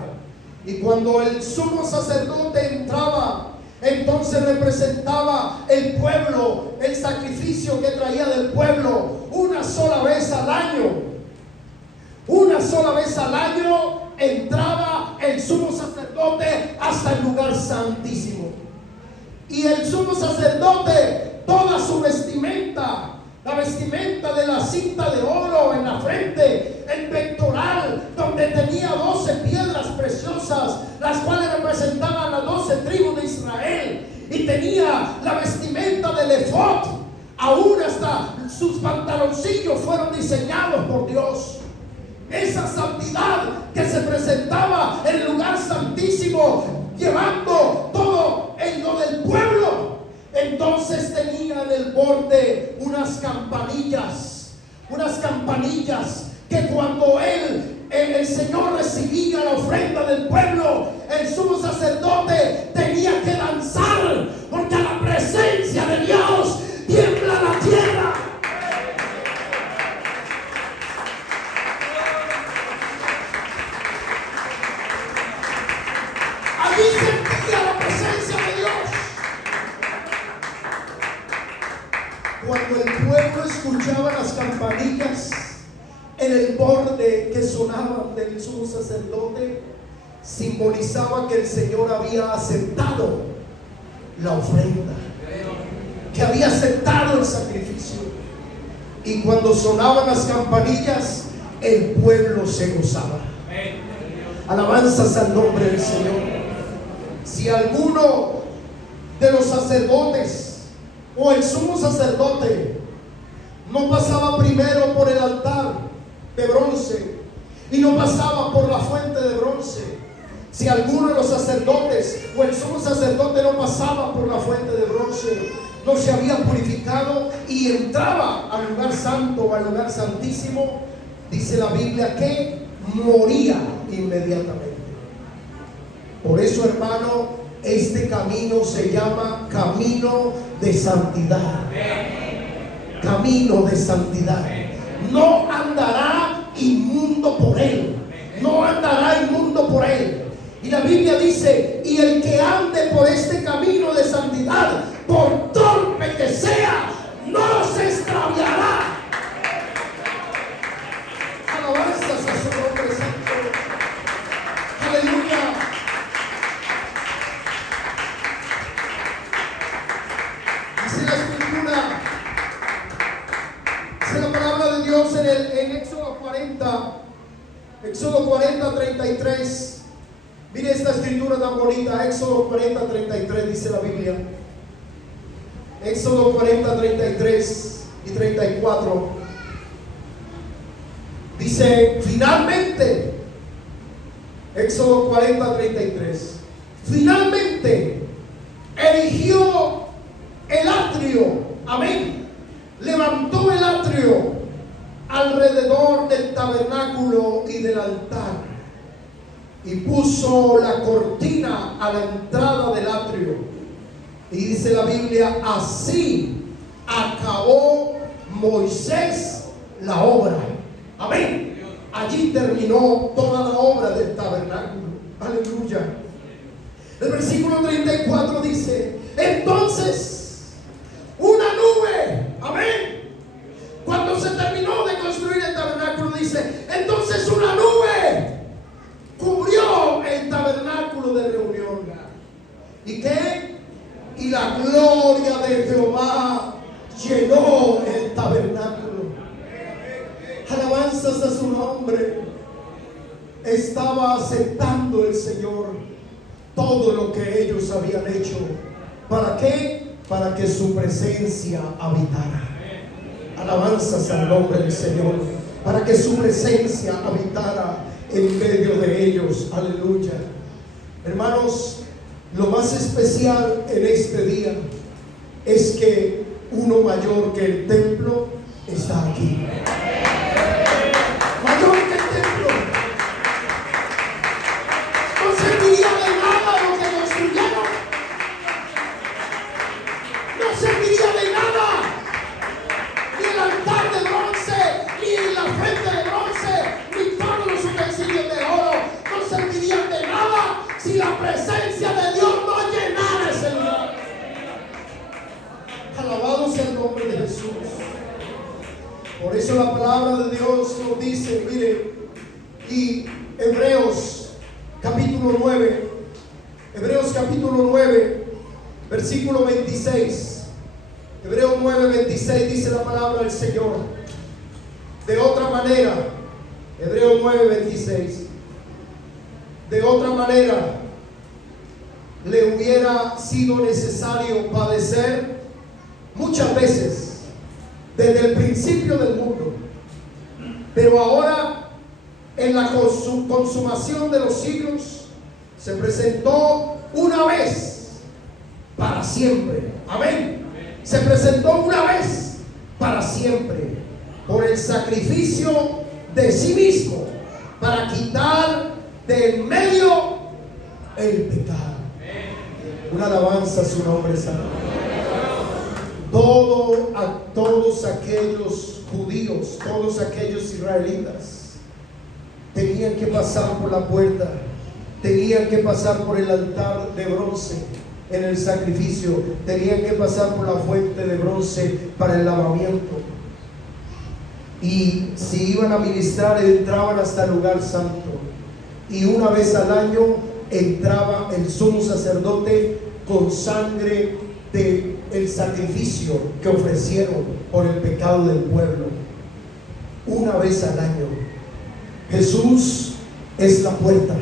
Y cuando el sumo sacerdote entraba, entonces representaba el pueblo, el sacrificio que traía del pueblo, una sola vez al año. Una sola vez al año entraba el sumo sacerdote hasta el lugar santísimo. Y el sumo sacerdote, toda su vestimenta, la vestimenta de la cinta de oro en la frente, el pectoral, donde tenía 12 piedras preciosas, las cuales representaban las 12 tribus de Israel, y tenía la vestimenta del efod, aún hasta sus pantaloncillos fueron diseñados por Dios. Esa santidad que se presentaba en el lugar santísimo, llevando todo en lo del pueblo. Entonces tenía en el borde unas campanillas que cuando el Señor recibía la ofrenda del pueblo, el sumo sacerdote tenía que danzar, porque a la presencia de Dios tiembla la tierra. Allí sentía la presencia de Dios. Cuando el pueblo escuchaba las campanillas en el borde que sonaban del sumo sacerdote, simbolizaba que el Señor había aceptado la ofrenda, que había aceptado el sacrificio. Y cuando sonaban las campanillas, el pueblo se gozaba. Alabanzas al nombre del Señor. Si alguno de los sacerdotes o el sumo sacerdote no pasaba primero por el altar de bronce y no pasaba por la fuente de bronce, si alguno de los sacerdotes o el sumo sacerdote no pasaba por la fuente de bronce, no se había purificado y entraba al lugar santo o al lugar santísimo, dice la Biblia que moría inmediatamente. Por eso, hermano, este camino se llama camino de santidad. Camino de santidad. No andará inmundo por él. No andará inmundo por él. Y la Biblia dice: y el que ande por este camino de santidad, por torpe que sea, no se extraviará. Alabanzas a su nombre santo. Aleluya. Dice la escritura, dice la palabra de Dios en Éxodo 40, 33. Mire esta escritura tan bonita, Éxodo 40, 33, dice la Biblia. Éxodo 40, 33 y 34. Dice, finalmente, Éxodo 40, 33. Finalmente erigió el atrio, amén. Levantó el atrio alrededor del tabernáculo y del altar, y puso la cortina a la entrada del atrio. Y dice la Biblia, así acabó Moisés la obra. Amén. Allí terminó toda la obra del tabernáculo. Aleluya. El versículo 34 dice: entonces una nube, amén. Cuando se terminó de construir el tabernáculo, dice: entonces una nube cubrió el tabernáculo de reunión. ¿Y qué? Y la gloria de Jehová llenó el tabernáculo. Alabanzas a su nombre. Estaba aceptando el Señor todo lo que ellos habían hecho. ¿Para qué? Para que su presencia habitara. Alabanzas al nombre del Señor. Para que su presencia habitara en medio de ellos. Aleluya. Hermanos, lo más especial en este día es que uno mayor que el templo está aquí. Mayor que el templo. No serviría de nada lo que construyeron. No serviría de nada ni el altar de bronce, ni la fuente de bronce, ni todos los utensilios de oro. No servirían de nada si la presencia de Dios no llenara ese lugar. Alabado sea el nombre de Jesús. Por eso la palabra de Dios nos dice, mire, y Hebreos capítulo 9, versículo 26. Hebreos 9, 26 dice la palabra del Señor. De otra manera, Hebreos 9, 26. De otra manera, le hubiera sido necesario padecer muchas veces desde el principio del mundo. Pero ahora, en la consumación de los siglos, se presentó una vez para siempre. Amén. Se presentó una vez para siempre por el sacrificio de sí mismo para quitar del medio el pecado. Una alabanza a su nombre santo. Todos aquellos judíos, todos aquellos israelitas tenían que pasar por la puerta, tenían que pasar por el altar de bronce en el sacrificio, tenían que pasar por la fuente de bronce para el lavamiento. Y si iban a ministrar, entraban hasta el lugar santo. Y una vez al año entraba el sumo sacerdote con sangre del sacrificio que ofrecieron por el pecado del pueblo. Una vez al año. Jesús es la puerta.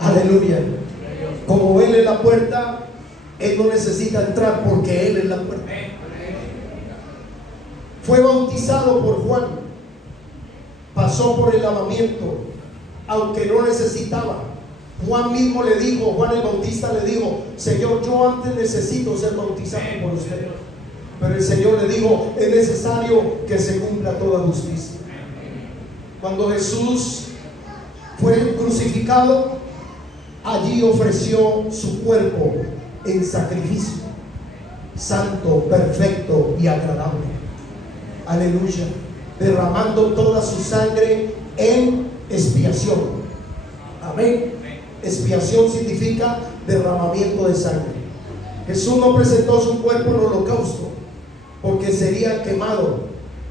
Aleluya. Como Él es la puerta, Él no necesita entrar porque Él es la puerta. Fue bautizado por Juan, pasó por el lavamiento, aunque no necesitaba. Juan mismo le dijo, Juan el Bautista le dijo: Señor, yo antes necesito ser bautizado por usted. Pero el Señor le dijo: es necesario que se cumpla toda justicia. Cuando Jesús fue crucificado, allí ofreció su cuerpo en sacrificio santo, perfecto y agradable. Aleluya. Derramando toda su sangre en expiación. Amén. Expiación significa derramamiento de sangre. Jesús no presentó su cuerpo en holocausto porque sería quemado,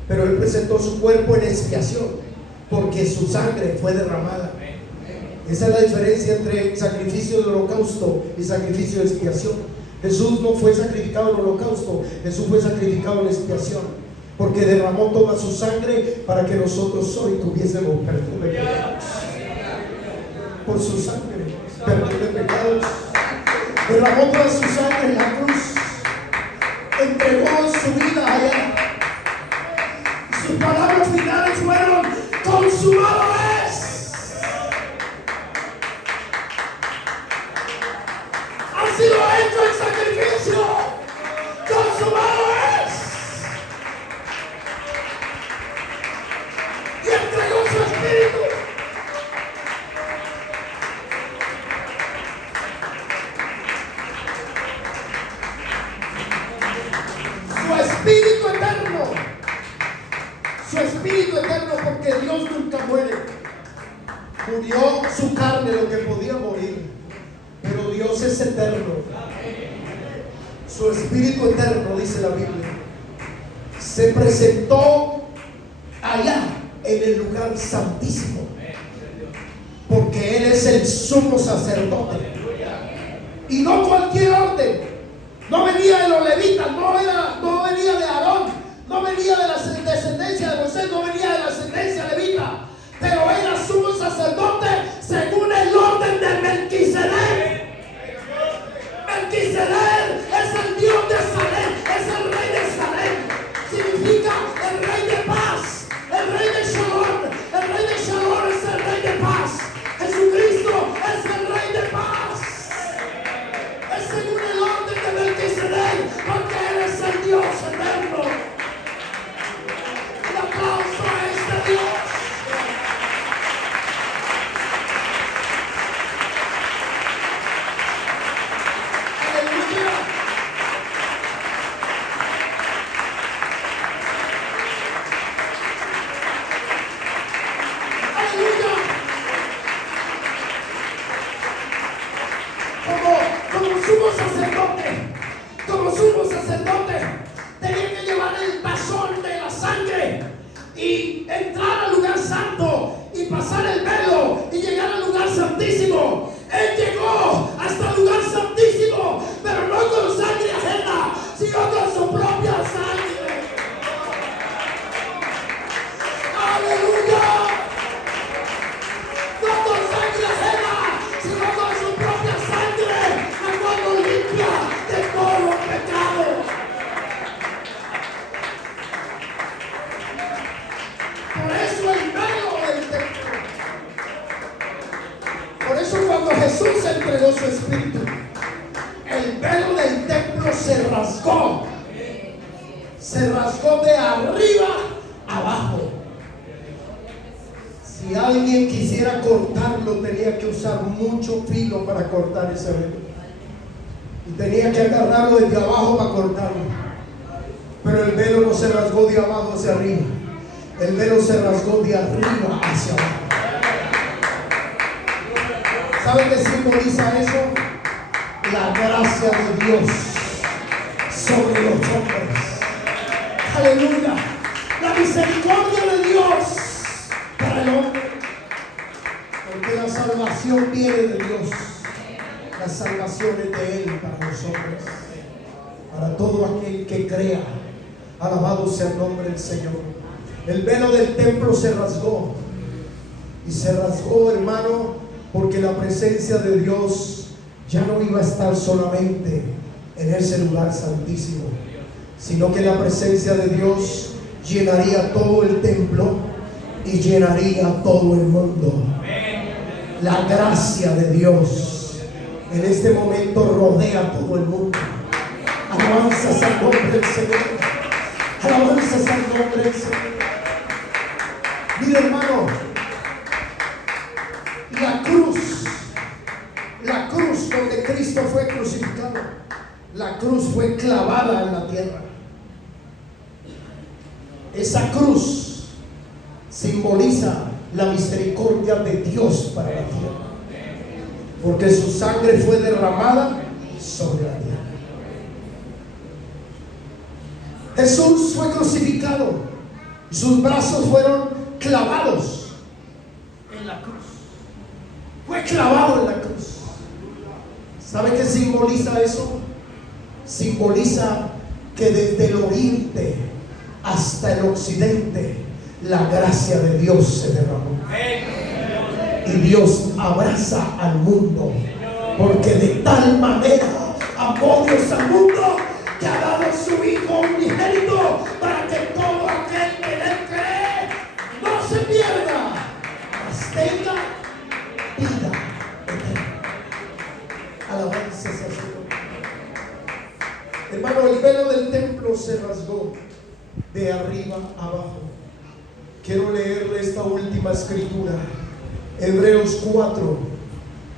pero Él presentó su cuerpo en expiación porque su sangre fue derramada. Esa es la diferencia entre sacrificio de holocausto y sacrificio de expiación. Jesús no fue sacrificado en holocausto, Jesús fue sacrificado en expiación, porque derramó toda su sangre para que nosotros hoy tuviésemos perdón de pecados. Por su sangre, perdón de pecados. Derramó toda su sangre en la cruz, entregó su vida allá. Sus palabras finales fueron: consumado es. Ha sido hecho el sacrificio. Consumado es. Y entregó su espíritu. Su espíritu eterno, porque Dios nunca muere. Murió su carne, lo que podía morir, es eterno. Su espíritu eterno, dice la Biblia, se presentó allá en el lugar santísimo, porque Él es el sumo sacerdote. Y no cualquier orden. No venía de los levitas, no venía de Aarón, no venía de la descendencia de Moisés, no venía de la descendencia levita, pero era sumo sacerdote según el orden de Melquisedec. Melquisedec es el Dios de Salem, es el rey de Salem. Significa el rey de paz, el rey de Shalom. El rey de Shalom es el rey de paz. Jesucristo es el rey de paz. Es según el orden de Melquisedec, porque Él es el Dios eterno. Un aplauso a este Dios. Como sumo sacerdote, tenía que llevar el tazón de la sangre y entrar al lugar santo y pasar el velo y llegar al lugar santísimo. Él llegó hasta el lugar santísimo, pero no con sangre ajena, sino con su propia sangre. ¡Aleluya! No con sangre ajena, sino con su propia sangre, la cual nos limpia de todo pecado. Por eso el velo del templo. Por eso cuando Jesús entregó su espíritu, el velo del templo se rasgó. Se rasgó de arriba abajo. Si alguien quisiera cortarlo, tenía que usar mucho filo para cortar ese velo. Y tenía que agarrarlo desde abajo para cortarlo. Pero el velo no se rasgó de abajo hacia arriba. El velo se rasgó de arriba hacia abajo. ¿Sabe qué simboliza eso? La gracia de Dios sobre los hombres. Aleluya. La misericordia de Dios para el hombre. Porque la salvación viene de Dios. La salvación es de Él para los hombres, para todo aquel que crea. Alabado sea el nombre del Señor. El velo del templo se rasgó. Y se rasgó, hermano, porque la presencia de Dios ya no iba a estar solamente en ese lugar santísimo, sino que la presencia de Dios llenaría todo el templo y llenaría todo el mundo. La gracia de Dios en este momento rodea todo el mundo. Alabanzas al nombre del Señor. Alabanzas al nombre del Señor. Mira, hermano, la cruz donde Cristo fue crucificado, la cruz fue clavada en la tierra. Esa cruz simboliza la misericordia de Dios para la tierra, porque su sangre fue derramada sobre la tierra. Jesús fue crucificado y sus brazos fueron clavados en la cruz. Fue clavado en la cruz. ¿Sabe qué simboliza eso? Simboliza que desde el oriente hasta el occidente la gracia de Dios se derramó. Y Dios abraza al mundo, porque de tal manera amó Dios al mundo que ha dado su Hijo unigénito, para que todo aquel que en Él cree no se pierda, mas tenga vida eterna. Alabanzas al Señor. Hermano, el velo del templo se rasgó de arriba abajo. Quiero leerle esta última escritura, Hebreos 4,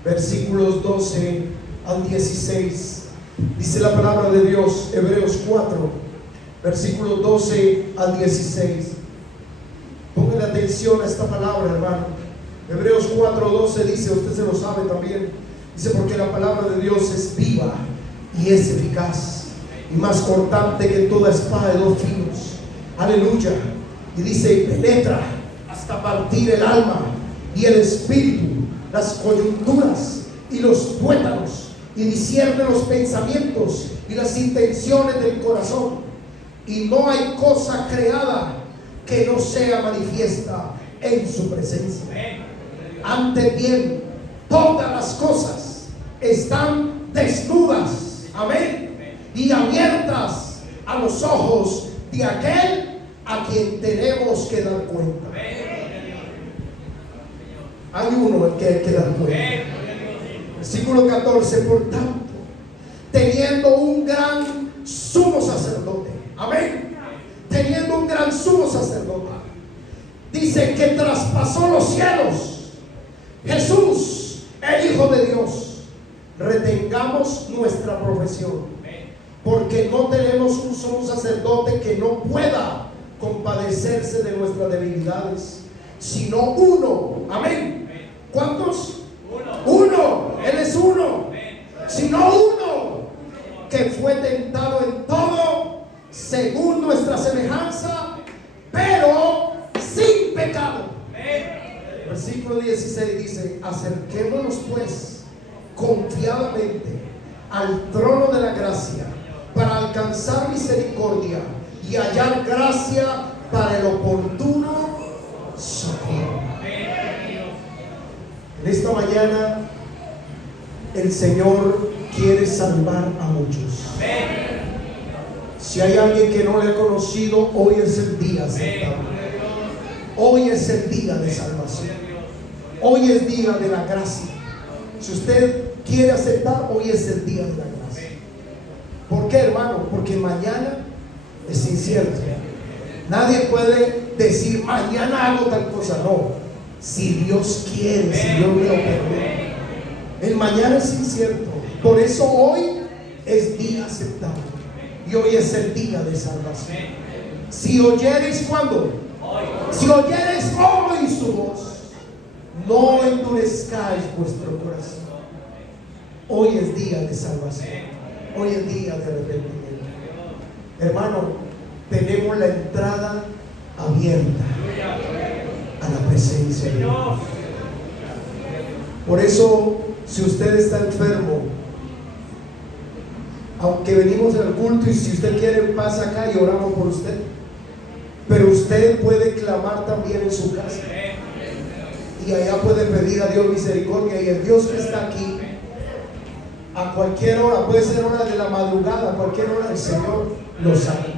versículos 12 al 16. Dice la palabra de Dios, Hebreos 4, versículos 12 al 16. Pongan atención a esta palabra, hermano. Hebreos 4, 12 dice, usted se lo sabe también. Dice, porque la palabra de Dios es viva y es eficaz y más cortante que toda espada de dos filos. Aleluya. Y dice, y penetra hasta partir el alma y el espíritu, las coyunturas y los tuétanos, y discierne los pensamientos y las intenciones del corazón. Y no hay cosa creada que no sea manifiesta en su presencia. Antes bien, todas las cosas están desnudas, amén, y abiertas a los ojos de aquel a quien tenemos que dar cuenta. Hay uno al que hay que dar cuenta. Versículo 14, por tanto, teniendo un gran sumo sacerdote, amén, teniendo un gran sumo sacerdote, dice que traspasó los cielos, Jesús, el Hijo de Dios, retengamos nuestra profesión, porque no tenemos un sumo sacerdote que no pueda compadecerse de nuestras debilidades, sino uno, amén. ¿Cuántos? Uno, Él es uno, sino uno que fue tentado en todo según nuestra semejanza, pero sin pecado. Versículo 16 dice, acerquémonos pues confiadamente al trono de la gracia para alcanzar misericordia y hallar gracia para el oportuno socorro. En esta mañana el Señor quiere salvar a muchos. Si hay alguien que no le ha conocido, hoy es el día aceptable. Hoy es el día de salvación. Hoy es día de la gracia. Si usted quiere aceptar, hoy es el día de la gracia. ¿Por qué, hermano? Porque mañana es incierto. Nadie puede decir mañana hago tal cosa. No. Si Dios quiere, si Dios me lo permite. El mañana es incierto. Por eso hoy es día aceptable. Y hoy es el día de salvación. Si oyereis, ¿cuándo? Si oyereis hoy su voz, no endurezcáis vuestro corazón. Hoy es día de salvación. Hoy es día de arrepentimiento. Hermano, tenemos la entrada abierta a la presencia de Dios. Por eso, si usted está enfermo, aunque venimos al culto y si usted quiere pasa acá y oramos por usted, pero usted puede clamar también en su casa y allá puede pedir a Dios misericordia, y el Dios que está aquí a cualquier hora, puede ser hora de la madrugada, a cualquier hora el Señor lo sabe.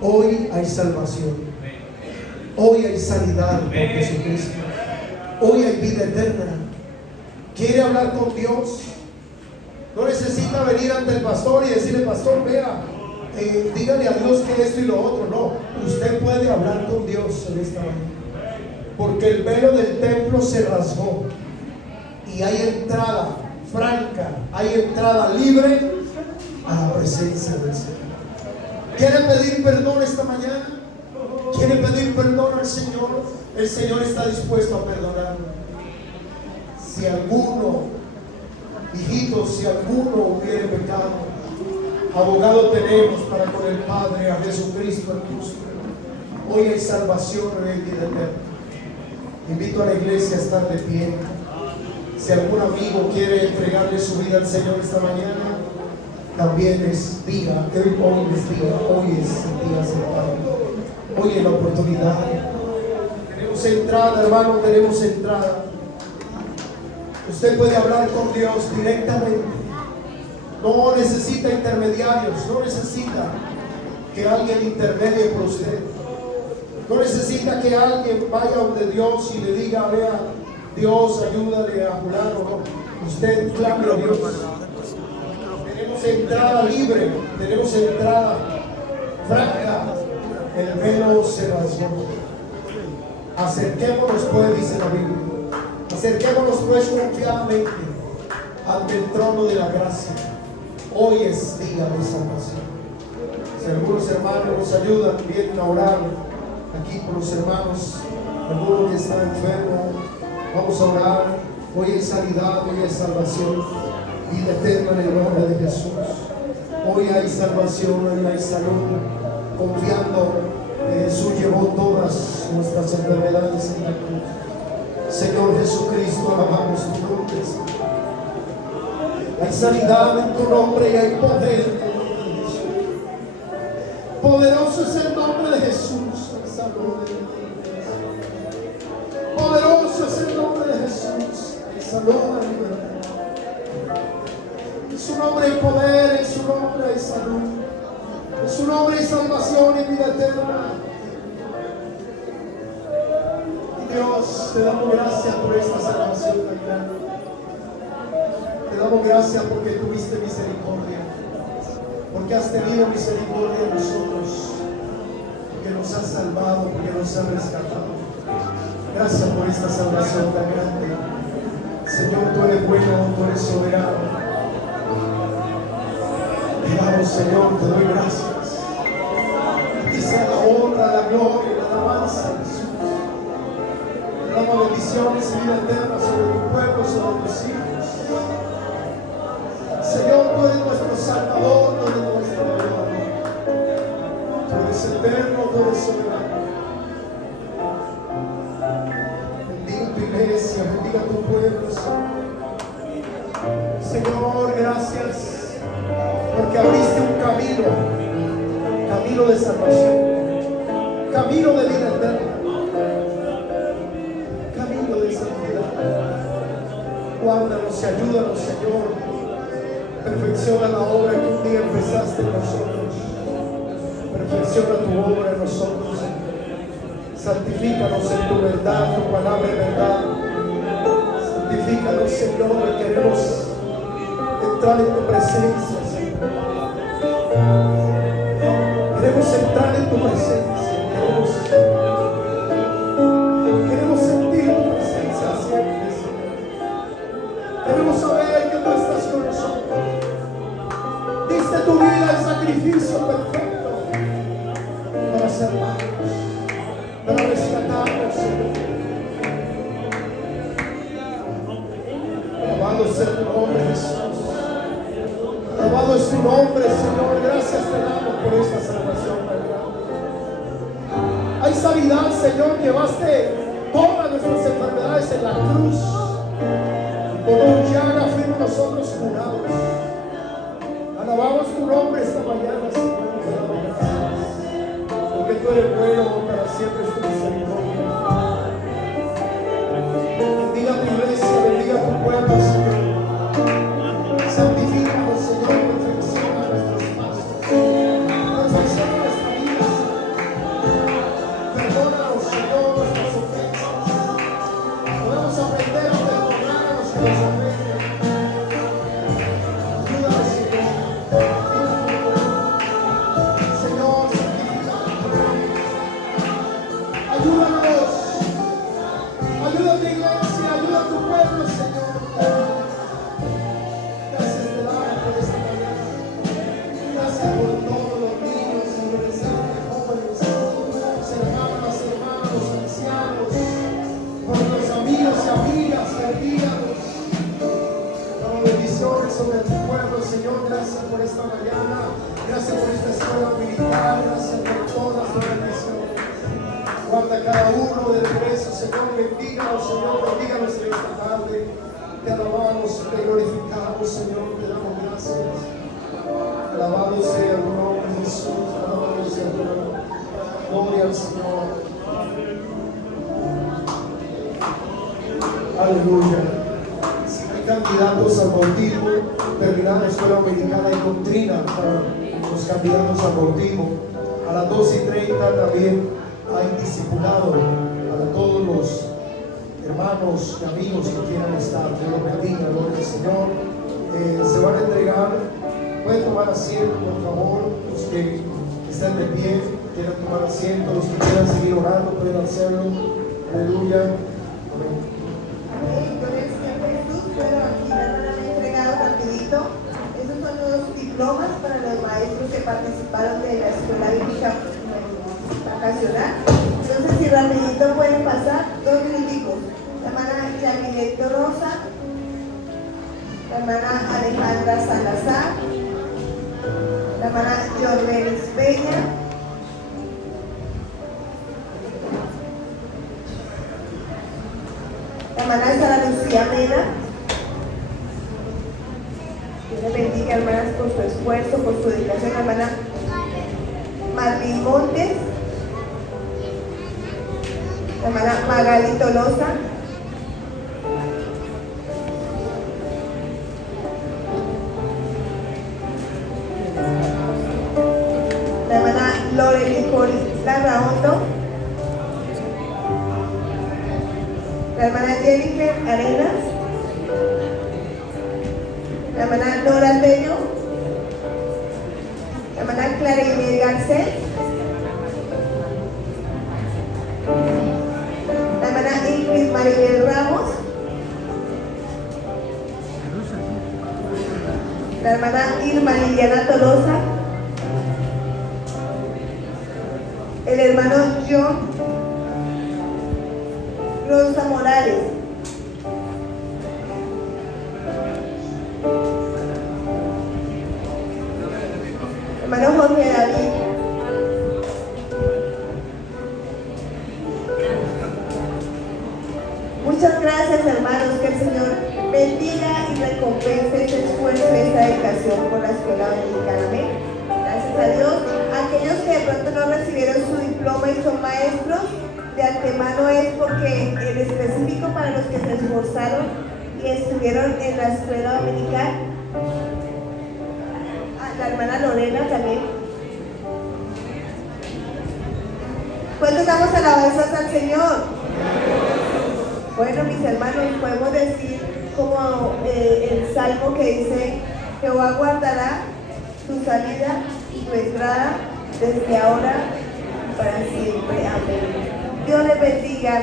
Hoy hay salvación. Hoy hay sanidad por Jesucristo. Hoy hay vida eterna. ¿Quiere hablar con Dios? No necesita venir ante el pastor y decirle, pastor, vea, dígale a Dios que esto y lo otro. No, usted puede hablar con Dios en esta mañana, porque el velo del templo se rasgó y hay entrada franca, hay entrada libre a la presencia del Señor. ¿Quiere pedir perdón esta mañana? ¿Quiere pedir perdón al Señor? El Señor está dispuesto a perdonar. Si alguno, hijitos, si alguno hubiere pecado, abogado tenemos para con el Padre, a Jesucristo el justo. Hoy hay salvación, hoy hay vida eterna. Invito a la iglesia a estar de pie. Si algún amigo quiere entregarle su vida al Señor esta mañana, también es día, hoy es día, hoy es el día aceptable. Hoy es la oportunidad. Tenemos entrada, hermano, tenemos entrada. Usted puede hablar con Dios directamente. No necesita intermediarios, no necesita que alguien intermedie por usted. No necesita que alguien vaya donde Dios y le diga, vea, Dios, ayúdale a fulano. No, usted clame a Dios. Tenemos entrada libre, tenemos entrada franca. El velo se rasgó. Acerquémonos pues, dice la Biblia, acerquémonos pues confiadamente ante el trono de la gracia. Hoy es día de salvación. Si algunos hermanos nos ayudan, vienen a orar aquí por los hermanos, alguno que está enfermo, vamos a orar. Hoy hay sanidad, hoy hay salvación, vida eterna en el nombre de Jesús. Hoy hay salvación, hoy hay salud, confiando que Jesús llevó todas nuestras enfermedades en la cruz. Señor Jesucristo, alabamos tu nombre. Hay sanidad en tu nombre y hay poder en el nombre de Jesús. Poderoso es el nombre de Jesús. Poderoso es el nombre de Jesús. Salud, en su nombre hay poder, en su nombre hay salud, en su nombre hay salvación y vida eterna. Y Dios, te damos gracias por esta salvación tan grande. Te damos gracias porque tuviste misericordia, porque has tenido misericordia de nosotros, porque nos has salvado, porque nos has rescatado. Gracias por esta salvación tan grande. Señor, tú eres bueno, tú eres soberano. Claro, Señor, te doy gracias. A ti sea la honra, la gloria y la alabanza, Jesús. Te damos bendiciones y vida eterna sobre tu pueblo, sobre tus hijos. Señor, tú eres nuestro Salvador, tú eres nuestro Dios. Tú eres eterno, tú eres soberano. Iglesia, bendiga tu pueblo, Señor, gracias porque abriste un camino de salvación, camino de vida eterna, camino de santidad. Guárdanos y ayúdanos, Señor. Perfecciona la obra que un día empezaste en nosotros. Perfecciona tu obra en nosotros, Señor. Santifícanos en tu verdad, tu palabra es verdad. Santifícanos, Señor, queremos entrar en tu presencia, Señor. Queremos entrar en tu presencia. Queremos sentir tu presencia siempre, Señor. Queremos saber que tú estás con nosotros. Diste tu vida en sacrificio perfecto para salvarnos, para rescatarnos, Señor. Alabado sea tu nombre, Jesús. Alabado es tu nombre, Señor. Gracias te damos por esta salvación tan grande. Hay sanidad, Señor. Llevaste todas nuestras enfermedades en la cruz. Por tu llaga fuimos nosotros curados. Alabamos tu nombre esta mañana, Señor. Te damos gracias. Porque tú eres bueno, para siempre es tu misericordia. Bendiga tu iglesia, bendiga tu pueblo, Señor. Santifícanos, Señor, perfecciona nuestros pasos. Perfecciona nuestra vida, Señor. Perdónanos, Señor, nuestras ofensas. Podemos aprender a perdonar a los que nos ofenden. Ayúdanos, Señor. Señor, santifícanos. Ayúdanos. Ayuda a tu iglesia, ayuda a tu pueblo, Señor. Gracias te damos por esta mañana. Gracias por todos los niños, adolescentes, jóvenes, hermanas, hermanos, ancianos, por los amigos y amigas perdidos. Damos bendiciones sobre tu pueblo, Señor. Gracias por esta mañana. Gracias por esta escuela militar. Gracias por todas las bendiciones. Guarda cada uno de presos, Señor. Bendíganos, Señor. Bendíganos en esta tarde. Te alabamos, te glorificamos, Señor. Te damos gracias. Alabado sea tu nombre, Jesús. Alabado sea tu nombre. Gloria al Señor. Aleluya. Si hay candidatos al bautismo, terminar la escuela americana y doctrina para los candidatos al bautismo. A las 12:30 también hay discipulado para todos los hermanos y amigos que quieran estar. Dios los bendiga, gloria al Señor. Se van a entregar. Pueden tomar asiento, por favor. Los que están de pie, quieran tomar asiento. Los que quieran seguir orando, pueden hacerlo. Aleluya. Amén. Con el Señor Jesús, pero aquí nos han entregado rapidito. Esos son los diplomas para los maestros que participaron de la escuela bíblica vacacional. Entonces, si rapidito pueden pasar, 2 minuticos. La hermana Yamilet Rosa hermana Alejandra Salazar, la hermana Jorlenis Peña, la hermana Sara Lucía Mena. Dios les bendiga, hermanas, por su esfuerzo, por su dedicación. La hermana Marlene Montes, la hermana Magali Tolosa, la hermana Lore Nicole Larraondo, la hermana Jennifer Arenas, la hermana Nora Tello, la hermana Clara Inés Garcés, la hermana Ingrid Maribel Ramos, la hermana Irma Liliana Tolosa, el hermano John Rosa Morales, hermano Jorge David, muchas gracias, hermanos. Que el Señor bendiga y recompense este esfuerzo y esta dedicación por la escuela dominicana. Amén. Gracias a Dios. Aquellos que de pronto no recibieron su diploma y son maestros, de antemano es porque en específico para los que se esforzaron y estuvieron en la escuela dominical. La hermana Lorena también. ¿Cuántos damos alabanzas al Señor? Bueno, mis hermanos, podemos decir como el salmo que dice: Jehová guardará tu salida y tu entrada desde ahora para siempre. Amén. Dios les bendiga.